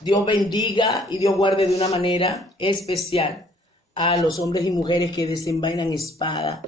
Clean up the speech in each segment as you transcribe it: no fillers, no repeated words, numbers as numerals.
Dios bendiga y Dios guarde de una manera especial a los hombres y mujeres que desenvainan espada.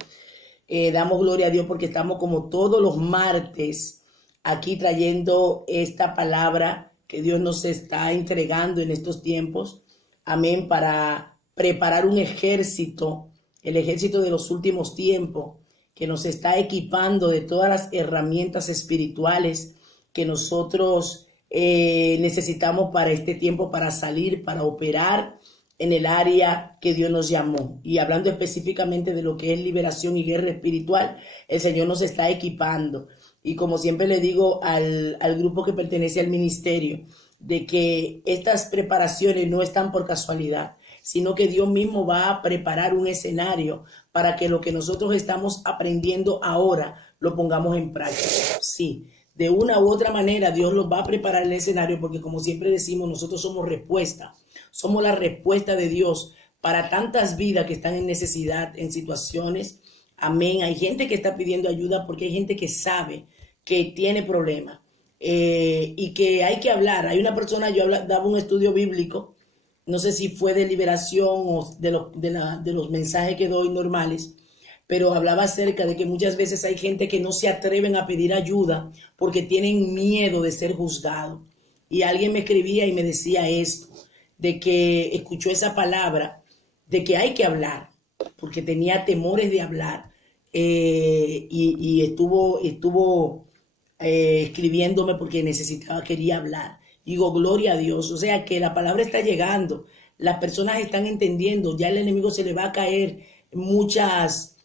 Damos gloria a Dios porque estamos como todos los martes aquí trayendo esta palabra que Dios nos está entregando en estos tiempos. Amén, para preparar un ejército, el ejército de los últimos tiempos, que nos está equipando de todas las herramientas espirituales que nosotros necesitamos para este tiempo, para salir, para operar en el área que Dios nos llamó. Y hablando específicamente de lo que es liberación y guerra espiritual, el Señor nos está equipando. Y como siempre le digo al grupo que pertenece al ministerio, de que estas preparaciones no están por casualidad, sino que Dios mismo va a preparar un escenario para que lo que nosotros estamos aprendiendo ahora lo pongamos en práctica. Sí, de una u otra manera Dios los va a preparar el escenario, porque como siempre decimos, nosotros somos respuesta, somos la respuesta de Dios para tantas vidas que están en necesidad, en situaciones. Amén. Hay gente que está pidiendo ayuda porque hay gente que sabe que tiene problemas y que hay que hablar. Hay una persona, daba un estudio bíblico, no sé si fue de liberación o de los mensajes que doy normales, pero hablaba acerca de que muchas veces hay gente que no se atreven a pedir ayuda porque tienen miedo de ser juzgado. Y alguien me escribía y me decía esto, de que escuchó esa palabra, de que hay que hablar, porque tenía temores de hablar, y estuvo escribiéndome porque quería hablar. Digo, gloria a Dios. O sea que la palabra está llegando, las personas están entendiendo, ya el enemigo se le va a caer muchas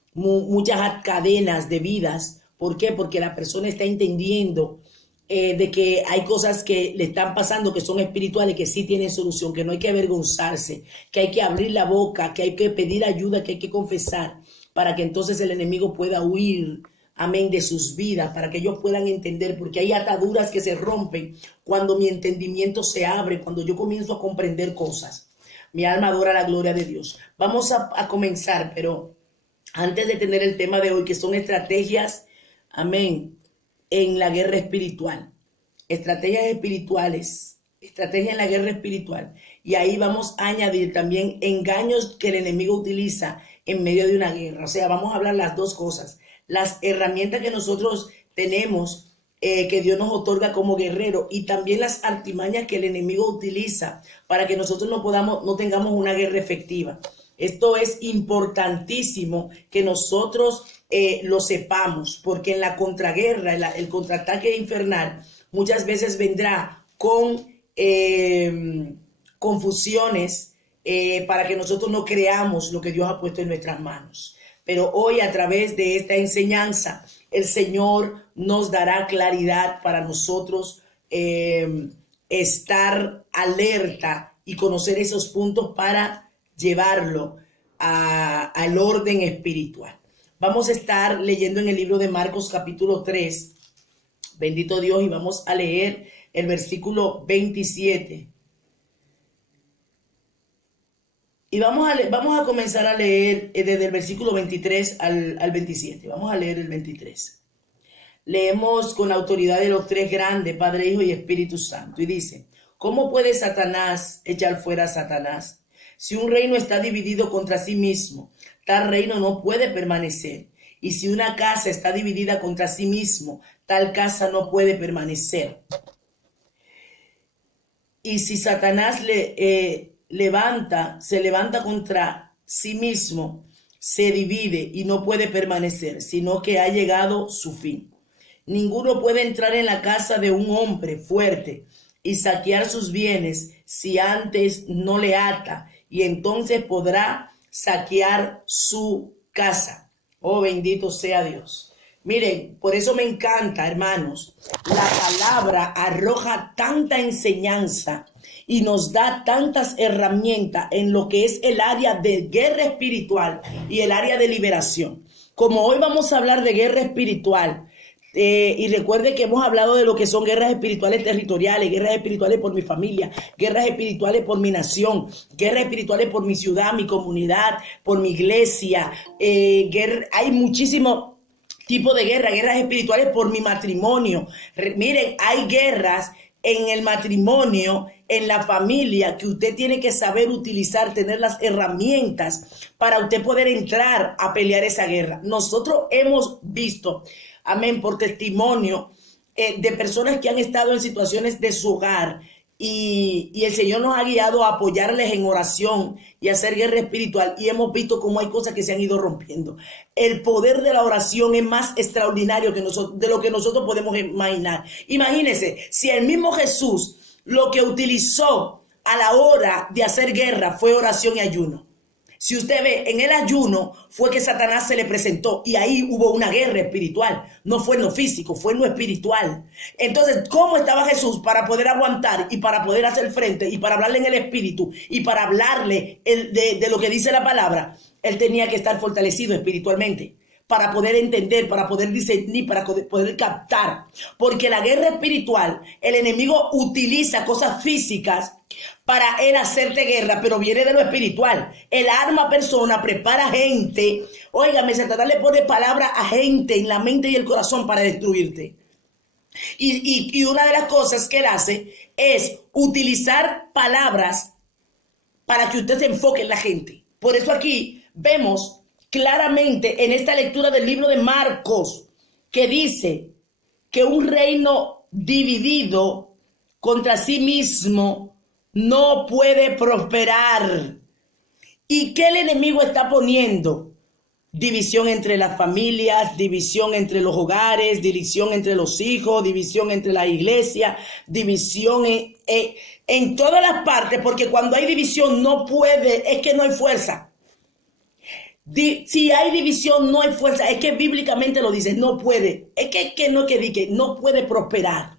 cadenas de vidas. ¿Por qué? Porque la persona está entendiendo de que hay cosas que le están pasando que son espirituales, que sí tienen solución, que no hay que avergonzarse, que hay que abrir la boca, que hay que pedir ayuda, que hay que confesar, para que entonces el enemigo pueda huir, amén, de sus vidas, para que ellos puedan entender, porque hay ataduras que se rompen cuando mi entendimiento se abre, cuando yo comienzo a comprender cosas. Mi alma adora la gloria de Dios. Vamos a comenzar, pero antes de tener el tema de hoy, que son estrategias, amén, en la guerra espiritual. Estrategias espirituales, estrategia en la guerra espiritual. Y ahí vamos a añadir también engaños que el enemigo utiliza en medio de una guerra. O sea, vamos a hablar las dos cosas. Las herramientas que nosotros tenemos, que Dios nos otorga como guerrero, y también las artimañas que el enemigo utiliza para que nosotros no tengamos una guerra efectiva. Esto es importantísimo que nosotros lo sepamos, porque en la contraguerra, el contraataque infernal, muchas veces vendrá con confusiones para que nosotros no creamos lo que Dios ha puesto en nuestras manos. Pero hoy, a través de esta enseñanza, el Señor nos dará claridad para nosotros estar alerta y conocer esos puntos para llevarlo al orden espiritual. Vamos a estar leyendo en el libro de Marcos capítulo 3, bendito Dios, y vamos a leer el versículo 27. Y vamos a comenzar a leer desde el versículo 23 al 27. Vamos a leer el 23. Leemos con la autoridad de los tres grandes, Padre, Hijo y Espíritu Santo. Y dice, ¿cómo puede Satanás echar fuera a Satanás? Si un reino está dividido contra sí mismo, tal reino no puede permanecer. Y si una casa está dividida contra sí mismo, tal casa no puede permanecer. Y si Satanás se levanta contra sí mismo, se divide y no puede permanecer, sino que ha llegado su fin. Ninguno puede entrar en la casa de un hombre fuerte y saquear sus bienes si antes no le ata, y entonces podrá saquear su casa. Oh, bendito sea Dios. Miren, por eso me encanta, hermanos, la palabra arroja tanta enseñanza y nos da tantas herramientas en lo que es el área de guerra espiritual y el área de liberación. Como hoy vamos a hablar de guerra espiritual, y recuerde que hemos hablado de lo que son guerras espirituales territoriales, guerras espirituales por mi familia, guerras espirituales por mi nación, guerras espirituales por mi ciudad, mi comunidad, por mi iglesia. Hay muchísimos tipos de guerras espirituales por mi matrimonio. Miren, hay guerras en el matrimonio, en la familia, que usted tiene que saber utilizar, tener las herramientas para usted poder entrar a pelear esa guerra. Nosotros hemos visto, amén, por testimonio de personas que han estado en situaciones de su hogar, y el Señor nos ha guiado a apoyarles en oración y a hacer guerra espiritual, y hemos visto cómo hay cosas que se han ido rompiendo. El poder de la oración es más extraordinario que de lo que nosotros podemos imaginar. Imagínense, si el mismo Jesús lo que utilizó a la hora de hacer guerra fue oración y ayuno. Si usted ve, en el ayuno fue que Satanás se le presentó y ahí hubo una guerra espiritual. No fue en lo físico, fue en lo espiritual. Entonces, ¿cómo estaba Jesús para poder aguantar y para poder hacer frente y para hablarle en el espíritu y para hablarle de lo que dice la palabra? Él tenía que estar fortalecido espiritualmente para poder entender, para poder discernir, para poder captar. Porque la guerra espiritual, el enemigo utiliza cosas físicas para él hacerte guerra, pero viene de lo espiritual. Él arma personas, prepara gente. Óigame, Satanás le pone palabra a gente en la mente y el corazón para destruirte. Y una de las cosas que él hace es utilizar palabras para que usted se enfoque en la gente. Por eso aquí vemos claramente en esta lectura del libro de Marcos que dice que un reino dividido contra sí mismo no puede prosperar. ¿Y qué el enemigo está poniendo? División entre las familias, división entre los hogares, división entre los hijos, división entre la iglesia, división en todas las partes, porque cuando hay división no puede, es que no hay fuerza. Si hay división no hay fuerza, es que bíblicamente lo dice, no puede, es que no puede prosperar.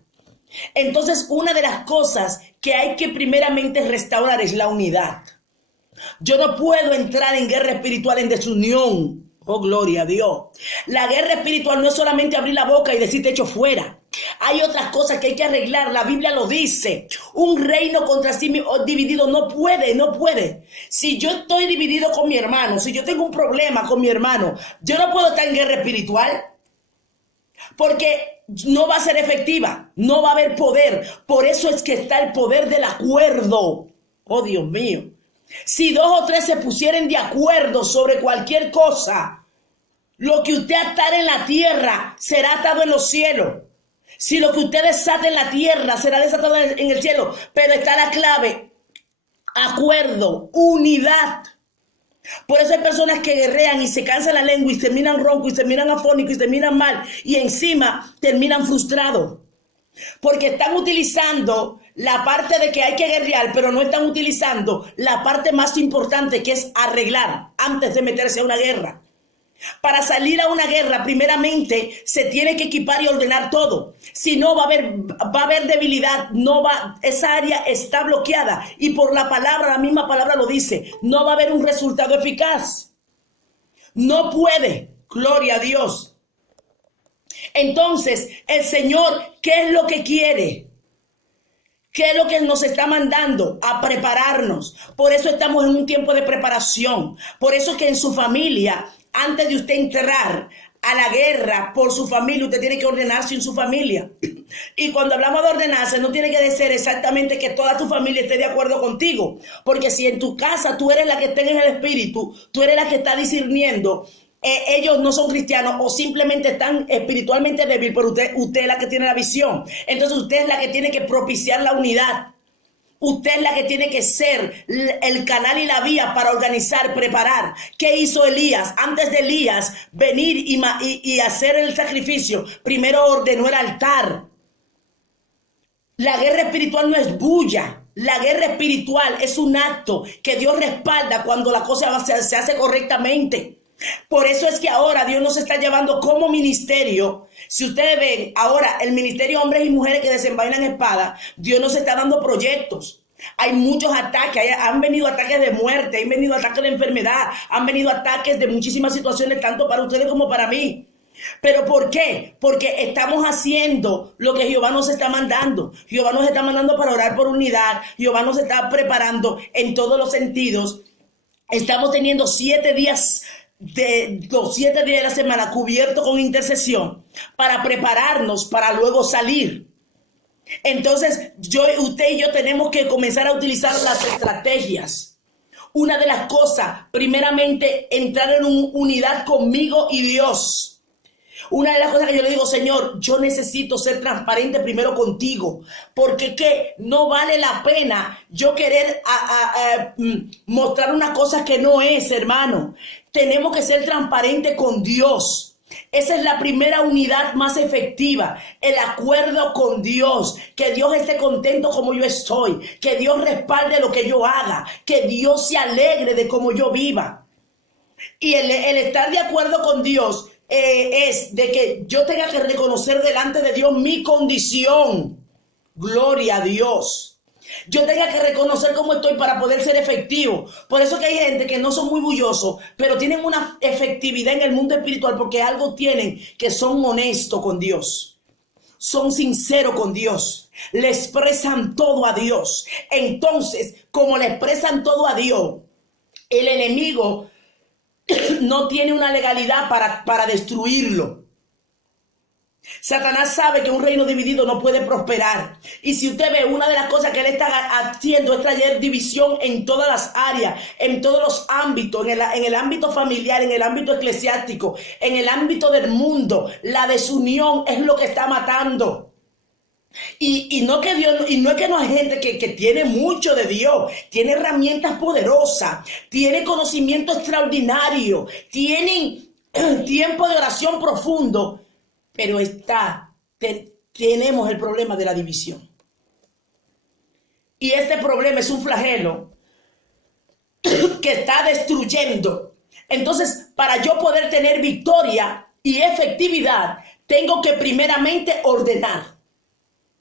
Entonces, una de las cosas que hay que primeramente restaurar es la unidad. Yo no puedo entrar en guerra espiritual en desunión. Oh, gloria a Dios. La guerra espiritual no es solamente abrir la boca y decir te echo fuera. Hay otras cosas que hay que arreglar. La Biblia lo dice. Un reino contra sí dividido no puede. Si yo estoy dividido con mi hermano, si yo tengo un problema con mi hermano, yo no puedo estar en guerra espiritual. Porque no va a ser efectiva. No va a haber poder. Por eso es que está el poder del acuerdo. Oh, Dios mío. Si 2 o 3 se pusieren de acuerdo sobre cualquier cosa, lo que usted atare en la tierra será atado en los cielos. Si lo que usted desate en la tierra será desatado en el cielo. Pero está la clave: acuerdo, unidad. Por eso hay personas que guerrean y se cansan la lengua y terminan ronco y terminan afónico y terminan mal y encima terminan frustrados. Porque están utilizando la parte de que hay que guerrear, pero no están utilizando la parte más importante, que es arreglar antes de meterse a una guerra. Para salir a una guerra, primeramente se tiene que equipar y ordenar todo. Si no, va a haber debilidad, esa área está bloqueada. Y por la palabra, la misma palabra lo dice, no va a haber un resultado eficaz. No puede. Gloria a Dios. Entonces, el Señor, ¿qué es lo que quiere? ¿Qué es lo que nos está mandando? A prepararnos. Por eso estamos en un tiempo de preparación. Por eso que en su familia, antes de usted entrar a la guerra por su familia, usted tiene que ordenarse en su familia. Y cuando hablamos de ordenarse, no tiene que ser exactamente que toda tu familia esté de acuerdo contigo. Porque si en tu casa tú eres la que está en el espíritu, tú eres la que está discerniendo, ellos no son cristianos o simplemente están espiritualmente débiles, pero usted es la que tiene la visión. Entonces usted es la que tiene que propiciar la unidad. Usted es la que tiene que ser el canal y la vía para organizar, preparar. ¿Qué hizo Elías? Antes de Elías venir y hacer el sacrificio, primero ordenó el altar. La guerra espiritual no es bulla. La guerra espiritual es un acto que Dios respalda cuando la cosa se hace correctamente. Por eso es que ahora Dios nos está llevando como ministerio. Si ustedes ven ahora el ministerio hombres y mujeres que desenvainan espada, Dios nos está dando proyectos. Hay muchos ataques, han venido ataques de muerte, han venido ataques de enfermedad, han venido ataques de muchísimas situaciones, tanto para ustedes como para mí. ¿Pero por qué? Porque estamos haciendo lo que Jehová nos está mandando. Jehová nos está mandando para orar por unidad. Jehová nos está preparando en todos los sentidos. Estamos teniendo 7 días de los 7 días de la semana cubierto con intercesión para prepararnos para luego salir. Entonces, usted y yo tenemos que comenzar a utilizar las estrategias. Una de las cosas, primeramente, entrar en unidad conmigo y Dios. Una de las cosas que yo le digo, Señor, yo necesito ser transparente primero contigo, porque ¿qué? No vale la pena yo querer mostrar una cosa que no es, hermano. Tenemos que ser transparentes con Dios. Esa es la primera unidad más efectiva, el acuerdo con Dios, que Dios esté contento como yo estoy, que Dios respalde lo que yo haga, que Dios se alegre de cómo yo viva. Y el estar de acuerdo con Dios es de que yo tenga que reconocer delante de Dios mi condición. Gloria a Dios. Yo tenga que reconocer cómo estoy para poder ser efectivo. Por eso que hay gente que no son muy bullosos, pero tienen una efectividad en el mundo espiritual porque algo tienen, que son honestos con Dios. Son sinceros con Dios. Le expresan todo a Dios. Entonces, como le expresan todo a Dios, el enemigo no tiene una legalidad para destruirlo. Satanás sabe que un reino dividido no puede prosperar. Y si usted ve, una de las cosas que él está haciendo es traer división en todas las áreas, en todos los ámbitos, en el ámbito familiar, en el ámbito eclesiástico, en el ámbito del mundo. La desunión es lo que está matando. Y no que Dios, y no es que no hay gente que tiene mucho de Dios, tiene herramientas poderosas, tiene conocimiento extraordinario, tienen tiempo de oración profundo, pero tenemos el problema de la división. Y este problema es un flagelo que está destruyendo. Entonces, para yo poder tener victoria y efectividad, tengo que primeramente ordenar.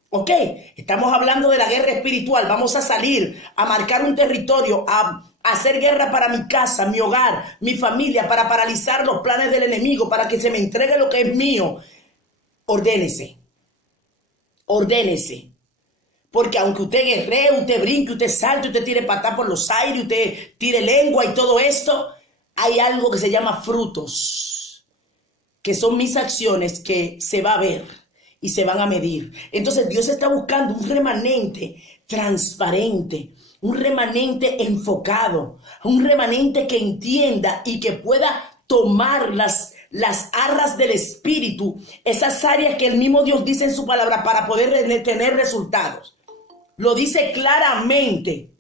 Ok, estamos hablando de la guerra espiritual. Vamos a salir a marcar un territorio, a hacer guerra para mi casa, mi hogar, mi familia, para paralizar los planes del enemigo, para que se me entregue lo que es mío. Ordénese. Ordénese. Porque aunque usted guerree, usted brinque, usted salte, usted tire patada por los aires, usted tire lengua y todo esto, hay algo que se llama frutos, que son mis acciones que se va a ver y se van a medir. Entonces Dios está buscando un remanente transparente, un remanente enfocado, un remanente que entienda y que pueda tomar las arras del espíritu, esas áreas que el mismo Dios dice en su palabra para poder tener resultados. Lo dice claramente.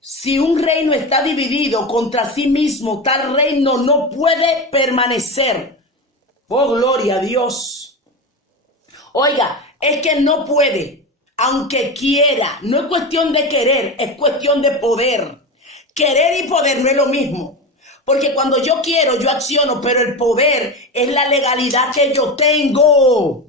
Si un reino está dividido contra sí mismo, tal reino no puede permanecer. Oh, gloria a Dios. Oiga, es que no puede, aunque quiera. No es cuestión de querer, es cuestión de poder. Querer y poder no es lo mismo. Porque cuando yo quiero, yo acciono, pero el poder es la legalidad que yo tengo.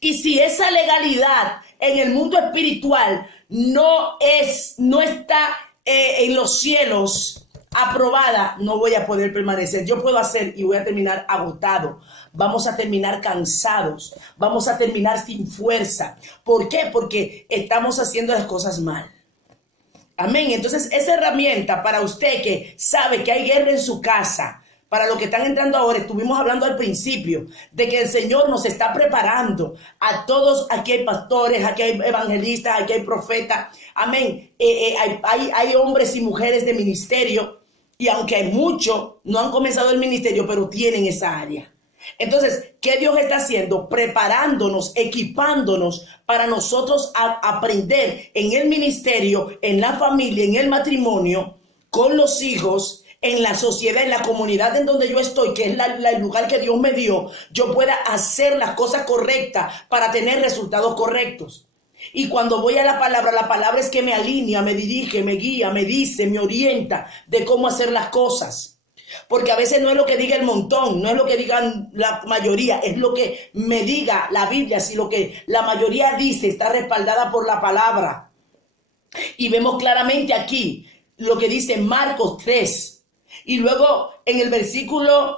Y si esa legalidad en el mundo espiritual no está en los cielos aprobada, no voy a poder permanecer. Yo puedo hacer y voy a terminar agotado. Vamos a terminar cansados. Vamos a terminar sin fuerza. ¿Por qué? Porque estamos haciendo las cosas mal. Amén. Entonces, esa herramienta para usted que sabe que hay guerra en su casa, para los que están entrando ahora, estuvimos hablando al principio de que el Señor nos está preparando a todos. Aquí hay pastores, aquí hay evangelistas, aquí hay profetas. Amén. Hay hombres y mujeres de ministerio, y aunque hay muchos, no han comenzado el ministerio, pero tienen esa área. Entonces, ¿qué Dios está haciendo? Preparándonos, equipándonos para nosotros aprender en el ministerio, en la familia, en el matrimonio, con los hijos, en la sociedad, en la comunidad en donde yo estoy, que es el lugar que Dios me dio, yo pueda hacer las cosas correctas para tener resultados correctos. Y cuando voy a la palabra es que me alinea, me dirige, me guía, me dice, me orienta de cómo hacer las cosas. Porque a veces no es lo que diga el montón, no es lo que digan la mayoría, es lo que me diga la Biblia. Si lo que la mayoría dice está respaldada por la palabra. Y vemos claramente aquí lo que dice Marcos 3. Y luego en el versículo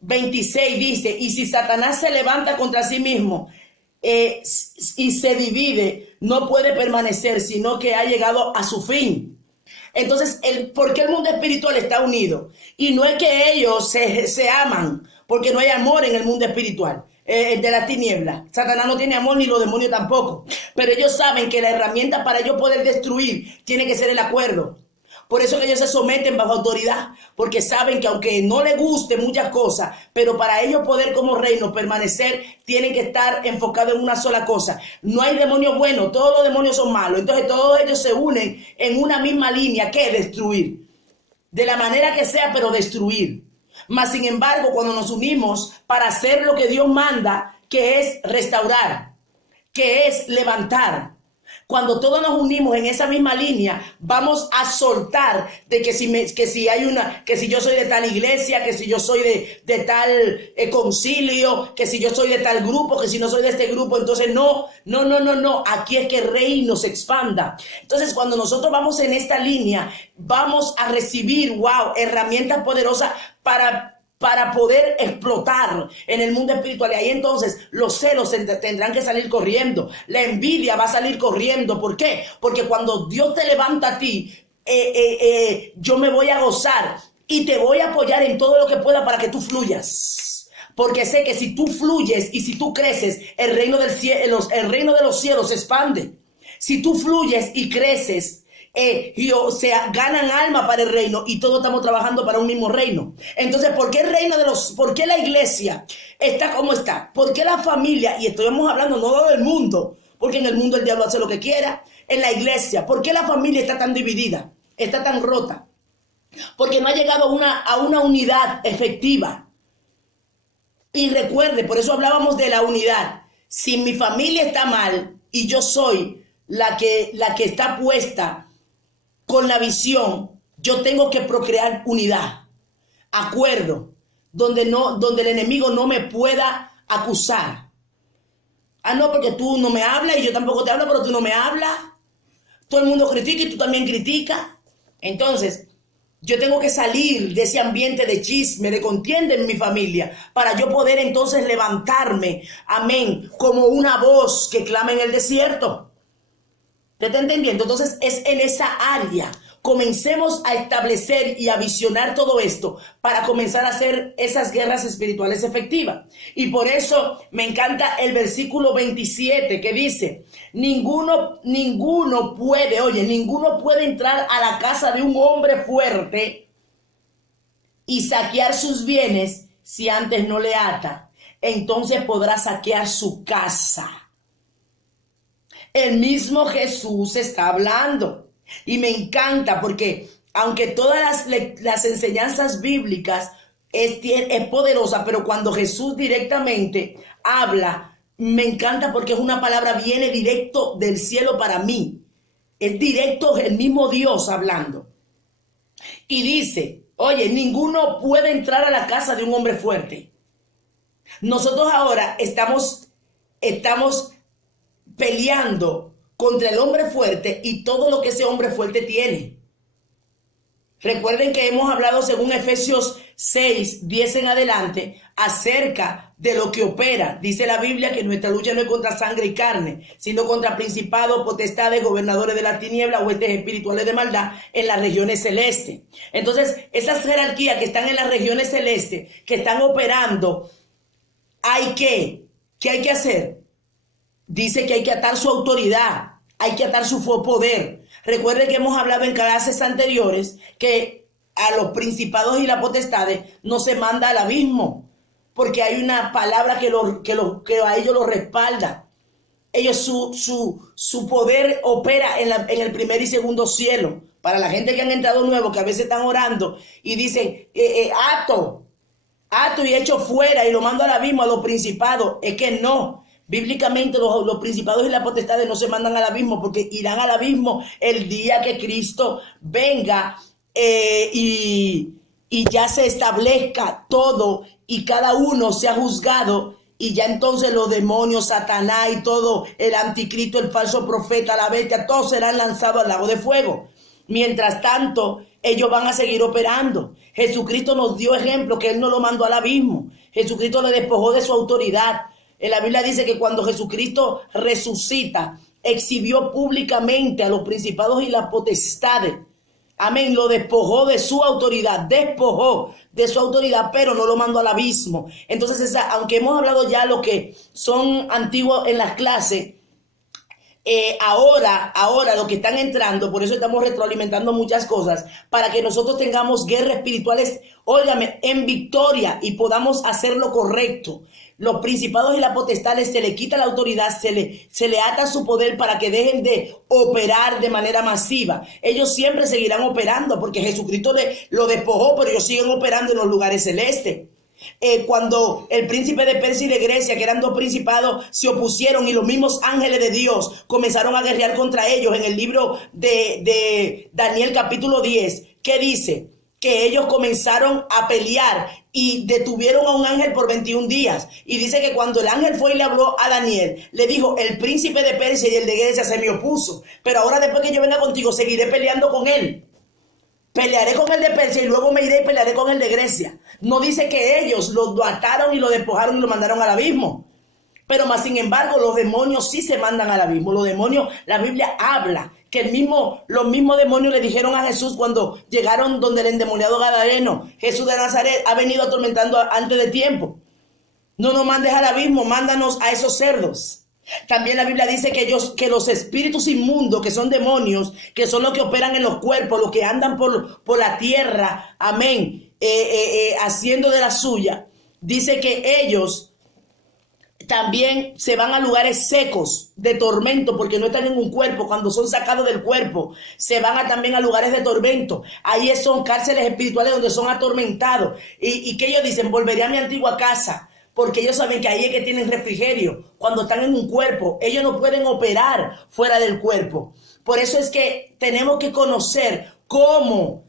26 dice: y si Satanás se levanta contra sí mismo y se divide, no puede permanecer, sino que ha llegado a su fin. Entonces, ¿por qué el mundo espiritual está unido? Y no es que ellos se aman, porque no hay amor en el mundo espiritual, de las tinieblas. Satanás no tiene amor ni los demonios tampoco. Pero ellos saben que la herramienta para ellos poder destruir tiene que ser el acuerdo. Por eso que ellos se someten bajo autoridad, porque saben que aunque no les guste muchas cosas, pero para ellos poder como reino permanecer, tienen que estar enfocados en una sola cosa. No hay demonio bueno, todos los demonios son malos. Entonces todos ellos se unen en una misma línea, que es destruir. De la manera que sea, pero destruir. Mas sin embargo, cuando nos unimos para hacer lo que Dios manda, que es restaurar, que es levantar, cuando todos nos unimos en esa misma línea, vamos a soltar de que si yo soy de tal iglesia, que si yo soy de tal concilio, que si yo soy de tal grupo, que si no soy de este grupo, entonces no. Aquí es que el reino se expanda. Entonces, cuando nosotros vamos en esta línea, vamos a recibir, herramientas poderosas para poder explotar en el mundo espiritual. Y ahí entonces los celos tendrán que salir corriendo. La envidia va a salir corriendo. ¿Por qué? Porque cuando Dios te levanta a ti, yo me voy a gozar y te voy a apoyar en todo lo que pueda para que tú fluyas. Porque sé que si tú fluyes y si tú creces, el reino de los cielos se expande. Si tú fluyes y creces, ganan alma para el reino y todos estamos trabajando para un mismo reino. Entonces, ¿por qué por qué la iglesia está como está? ¿Por qué la familia? Y estamos hablando no del mundo, porque en el mundo el diablo hace lo que quiera. En la iglesia, ¿por qué la familia está tan dividida? Está tan rota. Porque no ha llegado a una unidad efectiva. Y recuerde, por eso hablábamos de la unidad. Si mi familia está mal y yo soy la que está puesta con la visión, yo tengo que procrear unidad, acuerdo, donde el enemigo no me pueda acusar. No, porque tú no me hablas y yo tampoco te hablo, pero tú no me hablas. Todo el mundo critica y tú también criticas. Entonces, yo tengo que salir de ese ambiente de chisme, de contienda en mi familia, para yo poder entonces levantarme, amén, como una voz que clama en el desierto. ¿Te está entendiendo? Entonces es en esa área. Comencemos a establecer y a visionar todo esto para comenzar a hacer esas guerras espirituales efectivas. Y por eso me encanta el versículo 27 que dice, ninguno puede entrar a la casa de un hombre fuerte y saquear sus bienes si antes no le ata. Entonces podrá saquear su casa. El mismo Jesús está hablando y me encanta porque aunque todas las enseñanzas bíblicas es poderosa, pero cuando Jesús directamente habla, me encanta porque es una palabra, viene directo del cielo para mí. Es directo el mismo Dios hablando. Y dice, oye, ninguno puede entrar a la casa de un hombre fuerte. Nosotros ahora estamos peleando contra el hombre fuerte y todo lo que ese hombre fuerte tiene. Recuerden que hemos hablado según Efesios 6, 10 en adelante acerca de lo que opera. Dice la Biblia que nuestra lucha no es contra sangre y carne, sino contra principados, potestades, gobernadores de la tiniebla, huestes espirituales de maldad en las regiones celestes. Entonces, esas jerarquías que están en las regiones celestes, que están operando, ¿qué hay que hacer? Dice que hay que atar su autoridad, hay que atar su poder. Recuerden que hemos hablado en clases anteriores que a los principados y las potestades no se manda al abismo, porque hay una palabra que a ellos los respalda. Ellos su poder opera en el primer y segundo cielo. Para la gente que han entrado nuevo, que a veces están orando y dicen, ato y echo fuera y lo mando al abismo a los principados. Es que no. Bíblicamente los principados y las potestades no se mandan al abismo, porque irán al abismo el día que Cristo venga y ya se establezca todo y cada uno sea juzgado, y ya entonces los demonios, Satanás y todo, el anticristo, el falso profeta, la bestia, todos serán lanzados al lago de fuego. Mientras tanto, ellos van a seguir operando. Jesucristo nos dio ejemplo que Él no lo mandó al abismo. Jesucristo le despojó de su autoridad. En la Biblia dice que cuando Jesucristo resucita, exhibió públicamente a los principados y las potestades. Amén, lo despojó de su autoridad, pero no lo mandó al abismo. Entonces, aunque hemos hablado ya lo que son antiguos en las clases, ahora los que están entrando, por eso estamos retroalimentando muchas cosas, para que nosotros tengamos guerras espirituales, óigame, en victoria y podamos hacer lo correcto. Los principados y las potestades se le quita la autoridad, se le ata su poder para que dejen de operar de manera masiva. Ellos siempre seguirán operando porque Jesucristo lo despojó, pero ellos siguen operando en los lugares celestes. Cuando el príncipe de Persia y de Grecia, que eran dos principados, se opusieron y los mismos ángeles de Dios comenzaron a guerrear contra ellos, en el libro de Daniel capítulo 10, ¿qué dice? Que ellos comenzaron a pelear y detuvieron a un ángel por 21 días. Y dice que cuando el ángel fue y le habló a Daniel, le dijo, el príncipe de Persia y el de Grecia se me opuso, pero ahora después que yo venga contigo, seguiré peleando con él. Pelearé con el de Persia y luego me iré y pelearé con el de Grecia. No dice que ellos lo ataron y lo despojaron y lo mandaron al abismo. Pero más sin embargo, los demonios sí se mandan al abismo. Los demonios, la Biblia habla que los mismos demonios le dijeron a Jesús cuando llegaron donde el endemoniado Gadareno, Jesús de Nazaret, ha venido atormentando antes de tiempo. No nos mandes al abismo, mándanos a esos cerdos. También la Biblia dice que los espíritus inmundos, que son demonios, que son los que operan en los cuerpos, los que andan por la tierra, amén, haciendo de la suya, dice que ellos también se van a lugares secos de tormento porque no están en un cuerpo. Cuando son sacados del cuerpo, se van también a lugares de tormento. Ahí son cárceles espirituales donde son atormentados. Y que ellos dicen, volveré a mi antigua casa. Porque ellos saben que ahí es que tienen refrigerio. Cuando están en un cuerpo, ellos no pueden operar fuera del cuerpo. Por eso es que tenemos que conocer cómo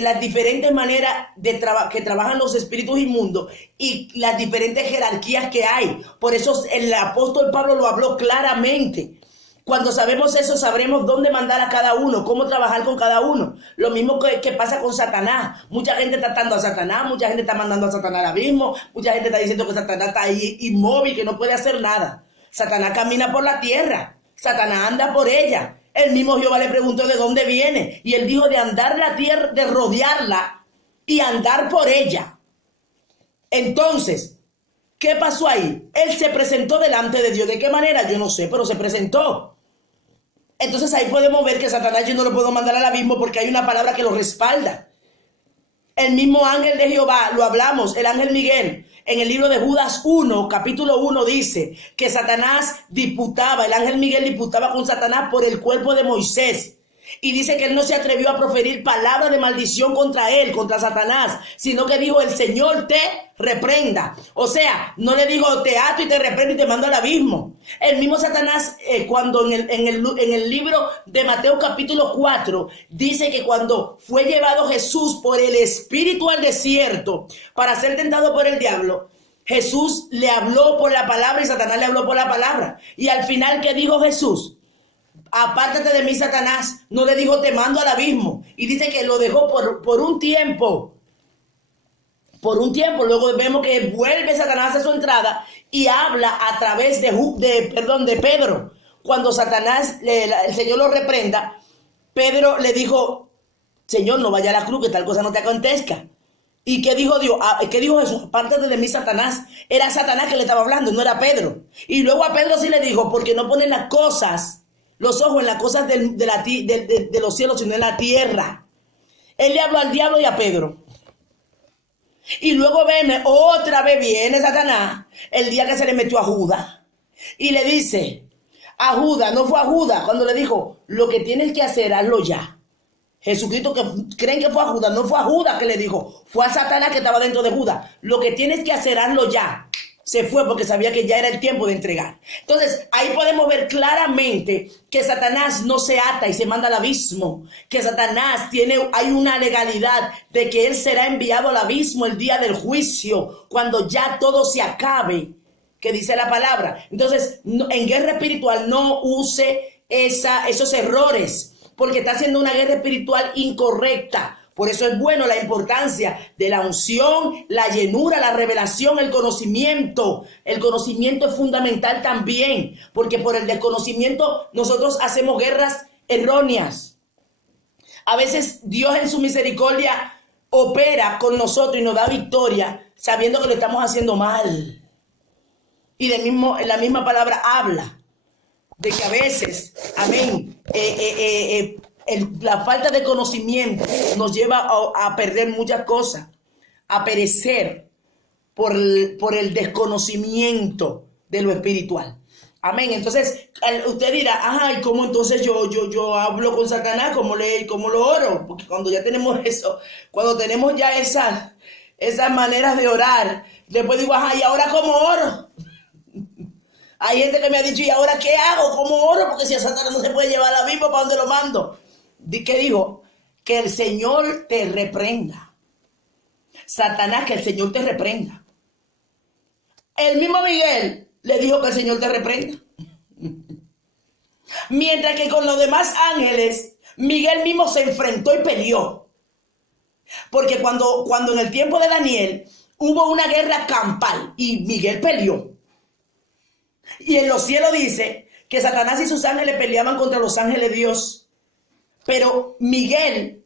las diferentes maneras que trabajan los espíritus inmundos y las diferentes jerarquías que hay. Por eso el apóstol Pablo lo habló claramente. Cuando sabemos eso, sabremos dónde mandar a cada uno, cómo trabajar con cada uno. Lo mismo que pasa con Satanás. Mucha gente está atando a Satanás, mucha gente está mandando a Satanás al abismo, mucha gente está diciendo que Satanás está ahí inmóvil, que no puede hacer nada. Satanás camina por la tierra, Satanás anda por ella. El mismo Jehová le preguntó de dónde viene, y él dijo de andar la tierra, de rodearla y andar por ella. Entonces, ¿qué pasó ahí? Él se presentó delante de Dios. ¿De qué manera? Yo no sé, pero se presentó. Entonces ahí podemos ver que Satanás yo no lo puedo mandar al abismo porque hay una palabra que lo respalda. El mismo ángel de Jehová, lo hablamos, el ángel Miguel, en el libro de Judas 1, capítulo 1, dice que Satanás el ángel Miguel disputaba con Satanás por el cuerpo de Moisés. Y dice que él no se atrevió a proferir palabras de maldición contra él, contra Satanás, sino que dijo, el Señor te reprenda. O sea, no le dijo, te ato y te reprendo y te mando al abismo. El mismo Satanás, cuando en el libro de Mateo capítulo 4, dice que cuando fue llevado Jesús por el Espíritu al desierto para ser tentado por el diablo, Jesús le habló por la palabra y Satanás le habló por la palabra. Y al final, ¿qué dijo Jesús? Apártate de mí, Satanás. No le dijo, te mando al abismo. Y dice que lo dejó por un tiempo. Por un tiempo. Luego vemos que vuelve Satanás a su entrada y habla a través de Pedro. Cuando Satanás, el Señor lo reprenda, Pedro le dijo, Señor, no vaya a la cruz, que tal cosa no te acontezca. ¿Y qué dijo Dios? ¿Qué dijo Jesús? Apártate de mí, Satanás. Era Satanás que le estaba hablando, no era Pedro. Y luego a Pedro sí le dijo, porque no ponen los ojos en las cosas de los cielos, sino en la tierra. Él le habló al diablo y a Pedro. Y luego otra vez viene Satanás, el día que se le metió a Judas. Y le dice, a Judas, no fue a Judas, cuando le dijo, lo que tienes que hacer, hazlo ya. Jesucristo, que creen que fue a Judas, no fue a Judas que le dijo, fue a Satanás que estaba dentro de Judas. Lo que tienes que hacer, hazlo ya. Se fue porque sabía que ya era el tiempo de entregar. Entonces, ahí podemos ver claramente que Satanás no se ata y se manda al abismo. Que Satanás hay una legalidad de que él será enviado al abismo el día del juicio, cuando ya todo se acabe, que dice la palabra. Entonces, en guerra espiritual no use esos errores, porque está haciendo una guerra espiritual incorrecta. Por eso es bueno la importancia de la unción, la llenura, la revelación, el conocimiento. El conocimiento es fundamental también, porque por el desconocimiento nosotros hacemos guerras erróneas. A veces Dios en su misericordia opera con nosotros y nos da victoria sabiendo que lo estamos haciendo mal. Y la misma palabra habla de que a veces, amén, la falta de conocimiento nos lleva a perder muchas cosas, a perecer por el desconocimiento de lo espiritual. Amén. Entonces, usted dirá, ajá, ¿y cómo entonces yo hablo con Satanás? ¿Cómo lo oro? Porque cuando ya tenemos eso, cuando tenemos ya esas maneras de orar, después digo, ajá, ¿y ahora cómo oro? Hay gente que me ha dicho, ¿y ahora qué hago? ¿Cómo oro? Porque si a Satanás no se puede llevar a la misma, ¿para dónde lo mando? ¿Qué dijo? Que el Señor te reprenda. Satanás, que el Señor te reprenda. El mismo Miguel le dijo que el Señor te reprenda. Mientras que con los demás ángeles, Miguel mismo se enfrentó y peleó. Porque cuando en el tiempo de Daniel hubo una guerra campal y Miguel peleó. Y en los cielos dice que Satanás y sus ángeles peleaban contra los ángeles de Dios. Pero Miguel,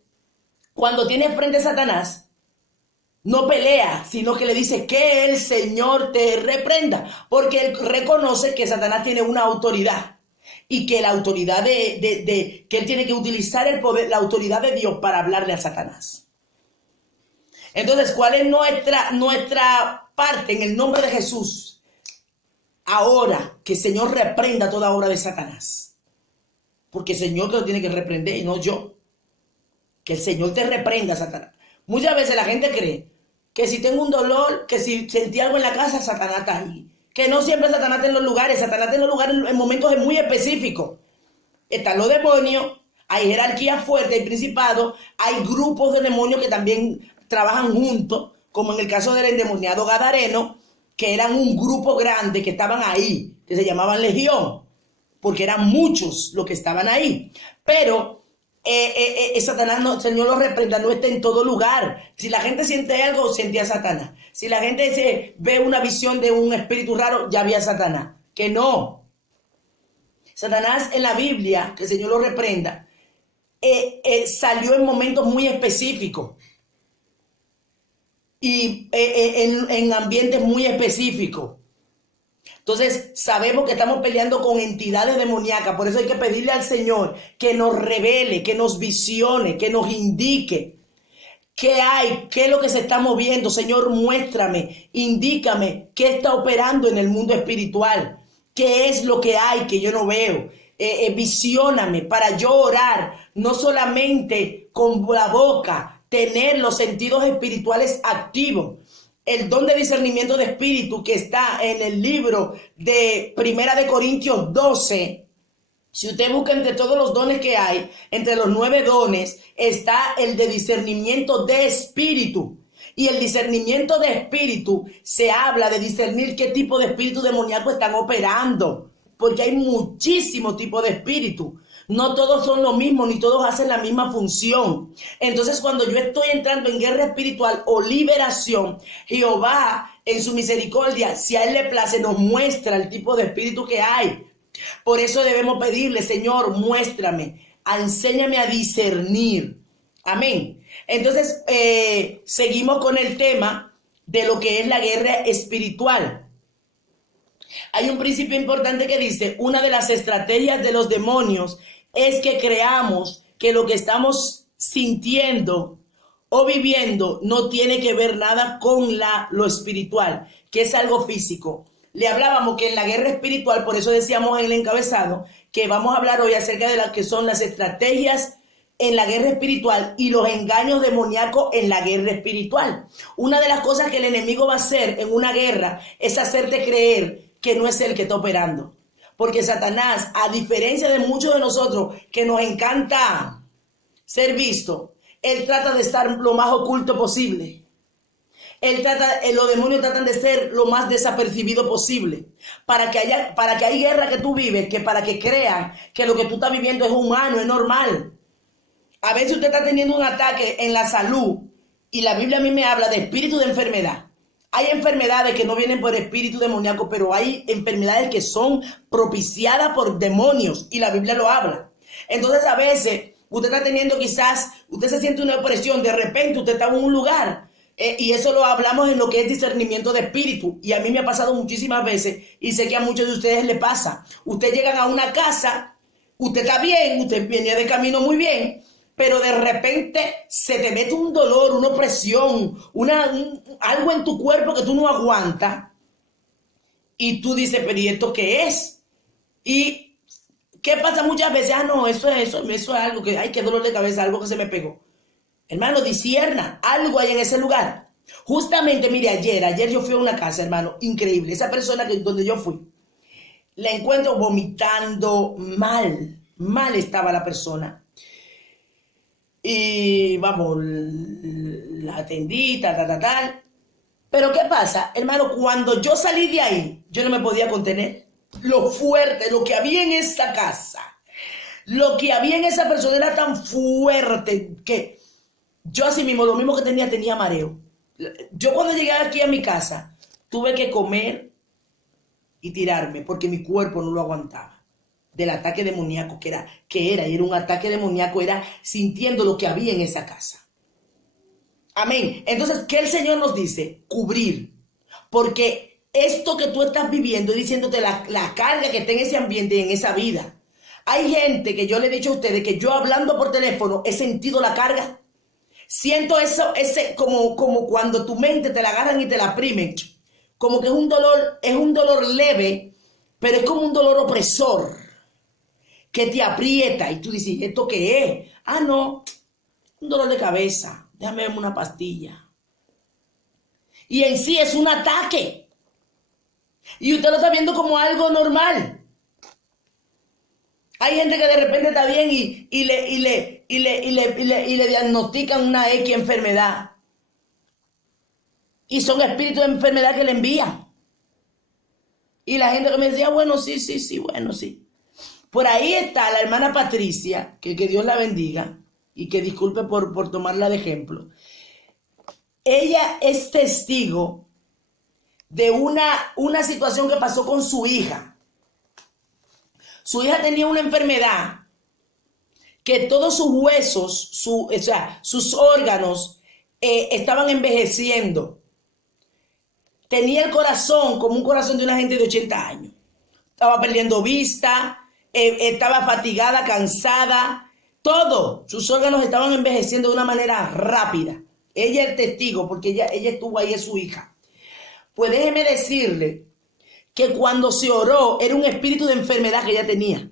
cuando tiene frente a Satanás, no pelea, sino que le dice que el Señor te reprenda. Porque él reconoce que Satanás tiene una autoridad. Y que la autoridad que él tiene que utilizar el poder, la autoridad de Dios para hablarle a Satanás. Entonces, ¿cuál es nuestra parte en el nombre de Jesús? Ahora que el Señor reprenda toda obra de Satanás. Porque el Señor te lo tiene que reprender y no yo. Que el Señor te reprenda, Satanás. Muchas veces la gente cree que si tengo un dolor, que si sentí algo en la casa, Satanás está ahí. Que no siempre Satanás está en los lugares. Satanás está en los lugares en momentos muy específicos. Están los demonios, hay jerarquías fuertes, hay principados, hay grupos de demonios que también trabajan juntos, como en el caso del endemoniado Gadareno, que eran un grupo grande que estaban ahí, que se llamaban Legión, porque eran muchos los que estaban ahí. Pero Satanás, no, el Señor lo reprenda, no está en todo lugar. Si la gente siente algo, sentía a Satanás. Si la gente ve una visión de un espíritu raro, ya había a Satanás. Que no. Satanás en la Biblia, que el Señor lo reprenda, salió en momentos muy específicos. Y en ambientes muy específicos. Entonces sabemos que estamos peleando con entidades demoníacas. Por eso hay que pedirle al Señor que nos revele, que nos visione, que nos indique qué hay, qué es lo que se está moviendo. Señor, muéstrame, indícame qué está operando en el mundo espiritual, qué es lo que hay que yo no veo. Visióname para yo orar, no solamente con la boca, tener los sentidos espirituales activos. El don de discernimiento de espíritu que está en el libro de Primera de Corintios 12. Si usted busca entre todos los dones que hay, entre los 9 dones, está el de discernimiento de espíritu. Y el discernimiento de espíritu se habla de discernir qué tipo de espíritu demoníaco están operando. Porque hay muchísimos tipos de espíritu. No todos son lo mismo, ni todos hacen la misma función. Entonces, cuando yo estoy entrando en guerra espiritual o liberación, Jehová, en su misericordia, si a Él le place, nos muestra el tipo de espíritu que hay. Por eso debemos pedirle, Señor, muéstrame, enséñame a discernir. Amén. Entonces, seguimos con el tema de lo que es la guerra espiritual. Hay un principio importante que dice, una de las estrategias de los demonios es que creamos que lo que estamos sintiendo o viviendo no tiene que ver nada con lo espiritual, que es algo físico. Le hablábamos que en la guerra espiritual, por eso decíamos en el encabezado, que vamos a hablar hoy acerca de las que son las estrategias en la guerra espiritual y los engaños demoníacos en la guerra espiritual. Una de las cosas que el enemigo va a hacer en una guerra es hacerte creer que no es él que está operando. Porque Satanás, a diferencia de muchos de nosotros que nos encanta ser visto, él trata de estar lo más oculto posible. Los demonios tratan de ser lo más desapercibido posible. Para que haya guerra que tú vives, que para que crean que lo que tú estás viviendo es humano, es normal. A veces usted está teniendo un ataque en la salud y la Biblia a mí me habla de espíritu de enfermedad. Hay enfermedades que no vienen por espíritu demoníaco, pero hay enfermedades que son propiciadas por demonios y la Biblia lo habla. Entonces a veces usted está teniendo quizás, usted se siente una depresión, de repente usted está en un lugar. Y eso lo hablamos en lo que es discernimiento de espíritu. Y a mí me ha pasado muchísimas veces y sé que a muchos de ustedes les pasa. Ustedes llegan a una casa, usted está bien, usted viene de camino muy bien, pero de repente se te mete un dolor, una opresión, algo en tu cuerpo que tú no aguantas. Y tú dices, pero ¿y esto qué es? ¿Y qué pasa muchas veces? Ah, no, eso es algo que, ay, qué dolor de cabeza, algo que se me pegó. Hermano, discierna, algo hay en ese lugar. Justamente, mire, ayer yo fui a una casa, hermano, increíble. Esa persona donde yo fui, la encuentro vomitando mal estaba la persona. Y vamos, la atendí, tal. Pero ¿qué pasa, hermano? Cuando yo salí de ahí, yo no me podía contener. Lo fuerte, lo que había en esa casa, lo que había en esa persona era tan fuerte que yo así mismo, lo mismo que tenía mareo. Yo cuando llegué aquí a mi casa, tuve que comer y tirarme porque mi cuerpo no lo aguantaba. Del ataque demoníaco que era, y era un ataque demoníaco, era sintiendo lo que había en esa casa. Amén. Entonces, ¿qué el Señor nos dice? Cubrir. Porque esto que tú estás viviendo, diciéndote la carga que está en ese ambiente y en esa vida. Hay gente que yo le he dicho a ustedes que yo hablando por teléfono he sentido la carga. Siento eso, como cuando tu mente te la agarran y te la primen. Como que es un dolor leve, pero es como un dolor opresor que te aprieta y tú dices, ¿esto qué es? Ah, no, un dolor de cabeza. Déjame verme una pastilla. Y en sí es un ataque. Y usted lo está viendo como algo normal. Hay gente que de repente está bien y le diagnostican una X enfermedad. Y son espíritus de enfermedad que le envían. Y la gente que me decía, bueno, sí, bueno, sí. Por ahí está la hermana Patricia, que Dios la bendiga y que disculpe por tomarla de ejemplo. Ella es testigo de una situación que pasó con su hija. Su hija tenía una enfermedad que todos sus huesos, sus órganos estaban envejeciendo. Tenía el corazón como un corazón de una gente de 80 años. Estaba perdiendo vista, estaba fatigada, cansada. Todo, sus órganos estaban envejeciendo de una manera rápida. Ella es testigo porque ella estuvo ahí, es su hija. Pues déjeme decirle que cuando se oró era un espíritu de enfermedad que ella tenía.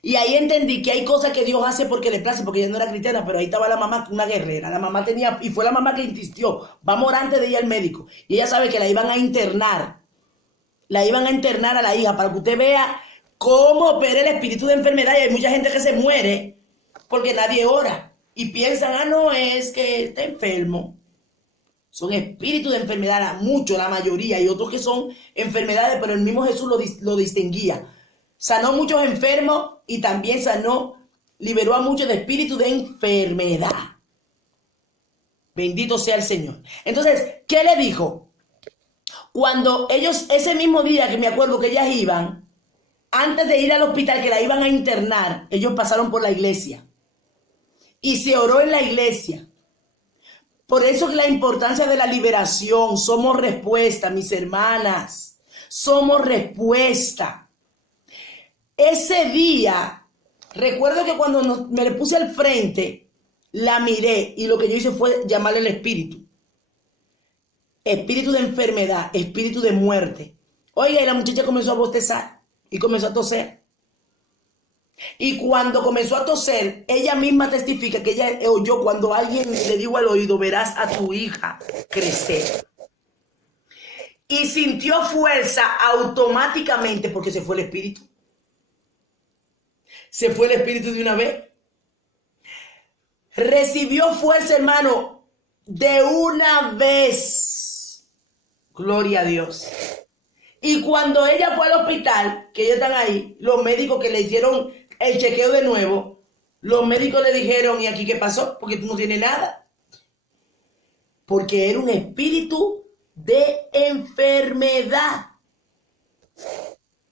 Y ahí entendí que hay cosas que Dios hace porque le place, porque ella no era cristiana, pero ahí estaba la mamá, una guerrera. La mamá tenía, y fue la mamá que insistió, vamos a orar antes de ir al médico. Y ella sabe que la iban a internar. La iban a internar a la hija para que usted vea cómo opera el espíritu de enfermedad. Y hay mucha gente que se muere porque nadie ora. Y piensan, ah, no, es que está enfermo. Son espíritus de enfermedad, mucho, la mayoría, y otros que son enfermedades, pero el mismo Jesús lo distinguía. Sanó muchos enfermos y también liberó a muchos de espíritus de enfermedad. Bendito sea el Señor. Entonces, ¿qué le dijo? Cuando ellos, ese mismo día que me acuerdo que ellas iban, antes de ir al hospital que la iban a internar, ellos pasaron por la iglesia. Y se oró en la iglesia. Por eso es la importancia de la liberación. Somos respuesta, mis hermanas. Somos respuesta. Ese día, recuerdo que cuando me le puse al frente, la miré y lo que yo hice fue llamarle el espíritu. Espíritu de enfermedad, espíritu de muerte. Oiga, y la muchacha comenzó a bostezar y comenzó a toser. Y cuando comenzó a toser, ella misma testifica que ella oyó cuando alguien le dijo al oído, verás a tu hija crecer. Y sintió fuerza automáticamente porque se fue el espíritu. Se fue el espíritu de una vez. Recibió fuerza, hermano, de una vez. Gloria a Dios. Y cuando ella fue al hospital, que ellos están ahí, los médicos que le hicieron el chequeo de nuevo, los médicos le dijeron, ¿y aquí qué pasó? Porque tú no tienes nada. Porque era un espíritu de enfermedad.